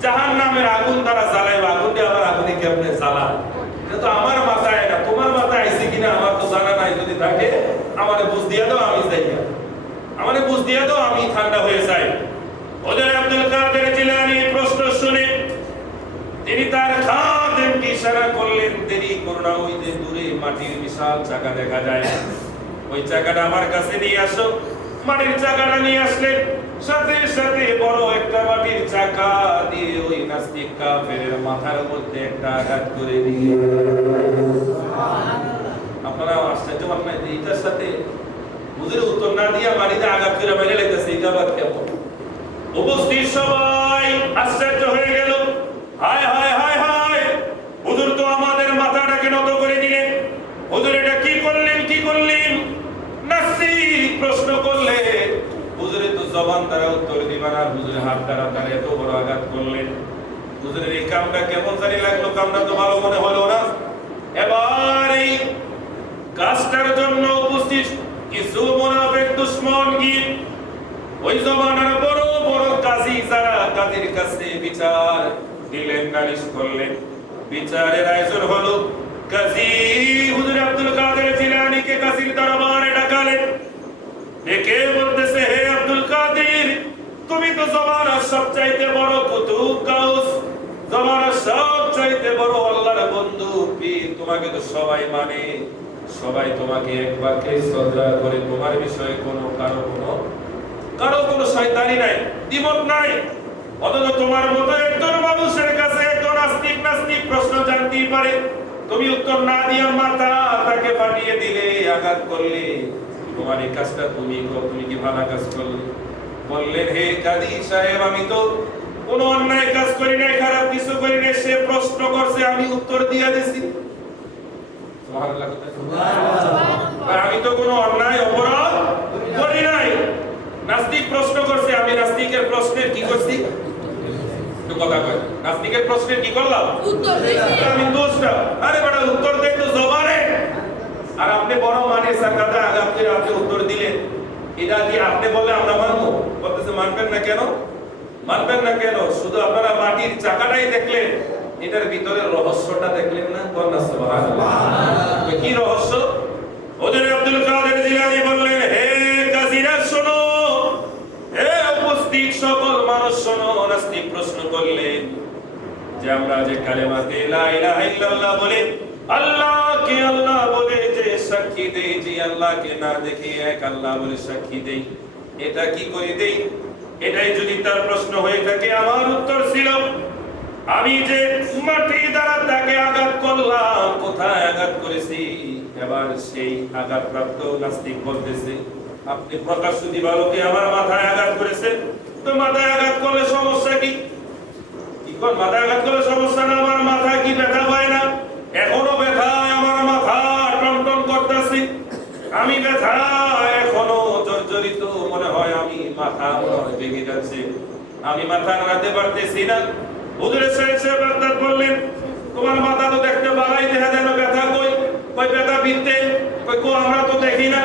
জাহান্নামের আগুন দ্বারা জ্বালাইবে? আগুন দিয়ে আবার আগুনে কেমনে জ্বালায়? এটা তো আমার মাথায় না, তোমার মাথায় আইছে কিনা আমার তো জানা নাই। যদি থাকে আমারে বুঝ দিয়া দাও, আমি যাই, আমারে বুঝ দিয়া দাও, আমি ঠান্ডা হয়ে যাই। হুজুর আব্দুল কাদের জিলানী প্রশ্ন শুনে তিনি তার খাদেমকে ইশারা করলেন, দেরি করো না, ওই যে দূরে মাটির বিশাল চাকা দেখা যায়, ওই চাকাটা আমার কাছে নিয়ে আসো। মাটির চাকাটা নিয়ে আসলেন, সাথে সাথে বড় একটা মাটির চাকা দিয়ে ওই নাস্তিক কাফেরের মাথার মধ্যে একটা আঘাত করে দিয়ে। আপনারা আশ্চর্য ভাবনা যে এটার সাথে হুজুরের উত্তর না দিয়া মাটিতে আঘাত করে মেরে লাইতেছে, এটা আবার কেমন? উপস্থিত সবাই আশ্চর্য হয়ে গেল। হায় হায় হায় হায়, হুজুর তো আমাদের মাথাটাকে নত করে দিলেন, হুজুর এটা কি করলেন, কি করলেন? নাস্তিক প্রশ্ন করলে হুজুরে তো জবান দ্বারা উত্তর দিবা না, হুজুরে হাত দ্বারা তার এত বড় আঘাত করলেন। হুজুরের এই কামটা কেমন জানি লাগলো, কামটা তো ভালো মনে হলো না। এবার এই কাজটার জন্য উপস্থিত কিছু মুনাফিক দুশমন গিয়ে ওই জমানার বড় বড় কাজী যারা, কাজীর কাছে বিচার দিলেন, নালিশ করলেন। বিচারের আয়োজন হলো। কাজী হুজুর আব্দুল কাদের জিলানীকে কাজীর দরবারে ডাকালেন। ডেকে বলতেছে, হে আব্দুল কাদের, তুমি তো জমানার সবচাইতে বড় কুতুব গাউস, জমানার সবচাইতে বড় আল্লাহর বন্ধু পীর, তোমাকে তো সবাই মানে, সবাই তোমাকে এক বাক্যে শ্রদ্ধা করে, তোমার বিষয়ে কারো কোনো শয়তানি নাই, দ্বিমত নাই। অথচ তোমার মতো একজন মানুষের কাছে একজন নাস্তিক প্রশ্ন জানতেই পারে, তুমি উত্তর না দিয়ে মাথা তাকে পাঠিয়ে দিলে, আঘাত করলে, তোমার এই কাজটা তুমি কি ভালো কাজ করলে? বললেন, হে কাজী সাহেব, আমি তো কোনো অন্যায় কাজ করি নাই, খারাপ কিছু করি নাই, সে প্রশ্ন করছে আমি উত্তর দিয়ে দিছি। সুবহানাল্লাহ, সুবহানাল্লাহ। আমি তো কোনো অন্যায় অপরাধ করি নাই। নাস্তিক প্রশ্ন করছে, আমি নাস্তিকের প্রশ্নের কি করছি? একটু কথা কই, নাস্তিকের প্রশ্নের কি করলাম? উত্তর দিয়েছি। আমি দোষটা, আরে বড় উত্তর দেই তো জবানে। আর আপনি বড় মানে সাকাতে আঘাত করে আপনি উত্তর দিলেন, এটা কি আপনি বললে আমরা মানবো? বলতেছে মানবেন না কেন? মানবেন না কেন? শুধু আপনারা মাটির চাকাটাই দেখলেন, এটার ভিতরে রহস্যটা দেখলেন না? বলেন সুবহানাল্লাহ। কি রহস্য? হুজুর আব্দুল কাদের জিলানী বললেন, হে কাজীরা শোনো, হে উপস্থিত সকল মানুষ শোনো। নাস্তিক প্রশ্ন করলেন যে আমরা যে কালেমাতে লা ইলাহা ইল্লাল্লাহ বলে আল্লাহকে আল্লাহ বলে যে সাক্ষী দেই, যে আল্লাহকে না দেখে এক আল্লাহ বলে সাক্ষী দেই, এটা কি করে দেই? এটাই যদি তার প্রশ্ন হয়ে থাকে, আমার উত্তর ছিল আমি যে মাটি দ্বারা তাকে আঘাত করলাম, কোথায় আঘাত করেছি? এবার সেই আঘাতপ্রাপ্ত নাস্তিক বলতেছে, আপনি প্রকাশ্য দিবালোকে আমার মাথায় আঘাত করেছেন, তো মাথায় আঘাত করলে সমস্যা কি? কি কোন মাথায় আঘাত করলে সমস্যা না? আমার মাথায় কি ব্যথা হয় না? এখনো ব্যথায় আমার মাথা টনটন করতেছি, আমি ব্যথায় এখনো জর্জরিত মনে হয়, আমি মাথা ভেঙে যাচ্ছে, আমি মাথা নাড়াতে পারতেছি না। হুজুর সাহেব বাগদাদ বললেন, তোমার মাথা তো দেখতে বালাই দেখা যায় না, ব্যথা কই? কই ব্যথা বিতে? কই কো আমরা তো দেখি না।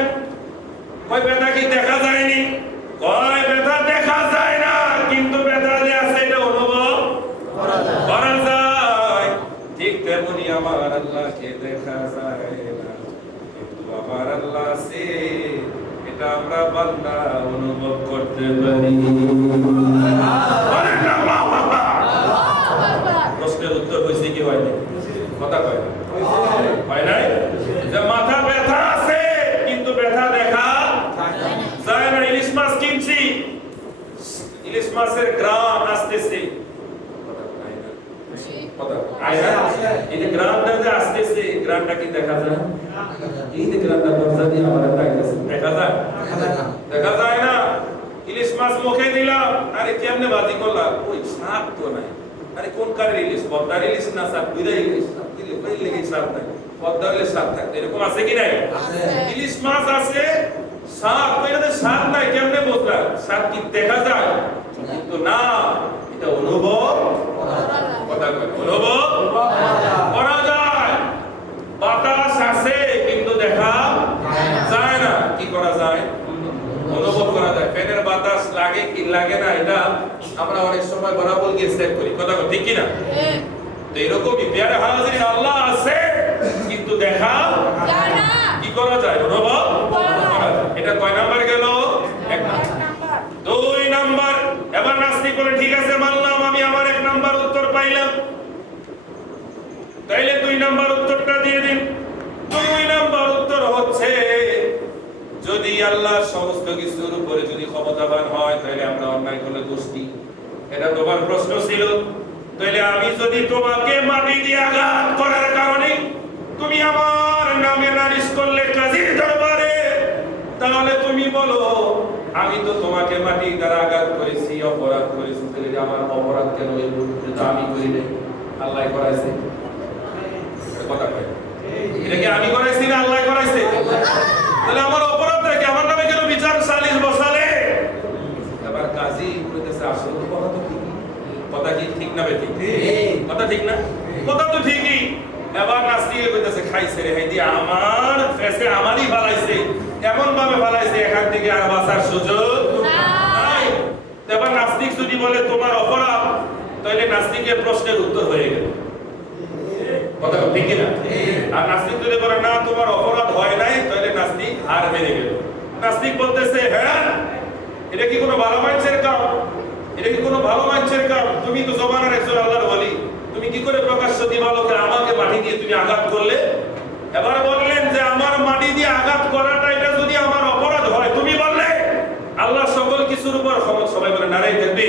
কই ব্যথা কি দেখা যায়নি? কই ব্যথা দেখা যায় না, কিন্তু ব্যথা যে আছে এটা অনুভব করা যায়। ঠিক তেমনি আমার আল্লাহকে দেখা যায় না, কিন্তু আমার আল্লাহ আছে, এটা আমরা বান্দা অনুভব করতে পারি। প্রশ্নের উত্তর হয়েছে কি হয়নি? কথা কয় না, হয় নাই? যে মাথা ব্যথা আছে কিন্তু ব্যথা দেখা যায় না। ইলিশ মাছ কিনছি, ইলিশ মাছের গ্রাম আসতেছে, এই যে গ্রামটা যে আসতেছে, গ্রামটা কি দেখা যায়? এই যে গ্রামটা দরজা দিয়ে আমাদের দেখা যায়? দেখা যায় না। ইলিশ মাছ মুখে দিলাম, আরে কেমনে বাজি করলাম, ওই স্বাদ তো নাই। আরে কোন কারের ইলিশ? পদ্মার ইলিশ না স্বাদ? দুইটা ইলিশ দিলে কই লেগে স্বাদ নাই, পদ্মা হলে স্বাদ থাকতো, এরকম আছে কি নাই? ইলিশ মাছ আছে, স্বাদ কইলে স্বাদ নাই, কেমনে বুঝলা? স্বাদ কি দেখা যায়? কিন্তু না, এটা অনুভব কথা কয়, অনুভব করা যায়। বাতাস আছে কিন্তু দেখা যায় না, কি করা যায়? অনুভব করা যায়। ফ্যানের বাতাস লাগে কি লাগে না, এটা আমরা অনেক সময় বরাবর গিয়ে চেক করি, কথা ঠিক কি না? তো এরকমই পেয়ারে হাজির আল্লাহ আছে কিন্তু দেখা যায় না, কি করা যায়? অনুভব করা যায়। এটা কয় নাম্বার গেল? এক নাম্বার। দুই নাম্বার, এবার নাস্তিক বলে ঠিক আছে মানলাম, আমি আমার এক নাম্বার উত্তর পাইলাম, তাইলে দুই নাম্বার উত্তরটা দিয়ে দিন। দুই নাম্বার উত্তর হচ্ছে, যদি আল্লাহ সমস্ত কিছুর উপরে যদি ক্ষমতাবান হয়, তাহলে আমরা অন্যায় করলে দোষ কি? এটা তোমার প্রশ্ন ছিল। তাহলে আমি যদি তোমাকে মাটি দিয়ে আঘাত করার কারণে তুমি আমার নামে নালিশ করলে কাজীর দরবারে, তাহলে তুমি বলো আমি তো তোমাকে মাটি দ্বারা আঘাত করেছি, অপরাধ করেছি, তাহলে আমার অপরাধ কেন হইল? যেটা আমি করি নাই, আল্লাহ করাইছে। কথা কয়, এটা কি আমি করাইছি না আল্লাহ করাইছে? তাহলে আমার অপরাধটা কি? আমার নামে কেন বিচার সালিশ বসালে? এবার কাজী কইতেছে আসলে কথা তো ঠিক, কথা কি ঠিক না বেঠিক? কথা ঠিক না, কথা তো ঠিকই। এবার নাস্তিক কইতেছে খাইছে রে, হেদি আমার ফেসে আমারই ফালাইছে, এমন ভাবে ফালাইছে এখান থেকে আর বাঁচার সুযোগ নাই। এবার নাস্তিক যদি বলে তোমার অপরাধ, তাহলে নাস্তিকের প্রশ্নের উত্তর হয়ে গেল, কথা ঠিক কি না? আর নাস্তিক যদি বলে না তোমার অপরাধ হয় নাই, তাহলে নাস্তিক হার মেনে গেল। নাস্তিক বলতেছে হ্যাঁ, এটা কি কোনো ভালো মানুষের কাম? এটা কি কোনো ভালো মানুষের কাম? তুমি তো জমানার একজন আল্লাহর ওয়ালি, তুমি কি করে প্রকাশ্য দিবালোকে আমাকে মাটি দিয়ে তুমি আঘাত করলে? এবার বললেন যে আমার মাটি দিয়ে আঘাত করাটা এটা যদি আমার অপরাধ হয়, তুমি বললে আল্লাহ সকল কিছুর উপর ক্ষমতা, সবাই বলে নারাই থাকবে।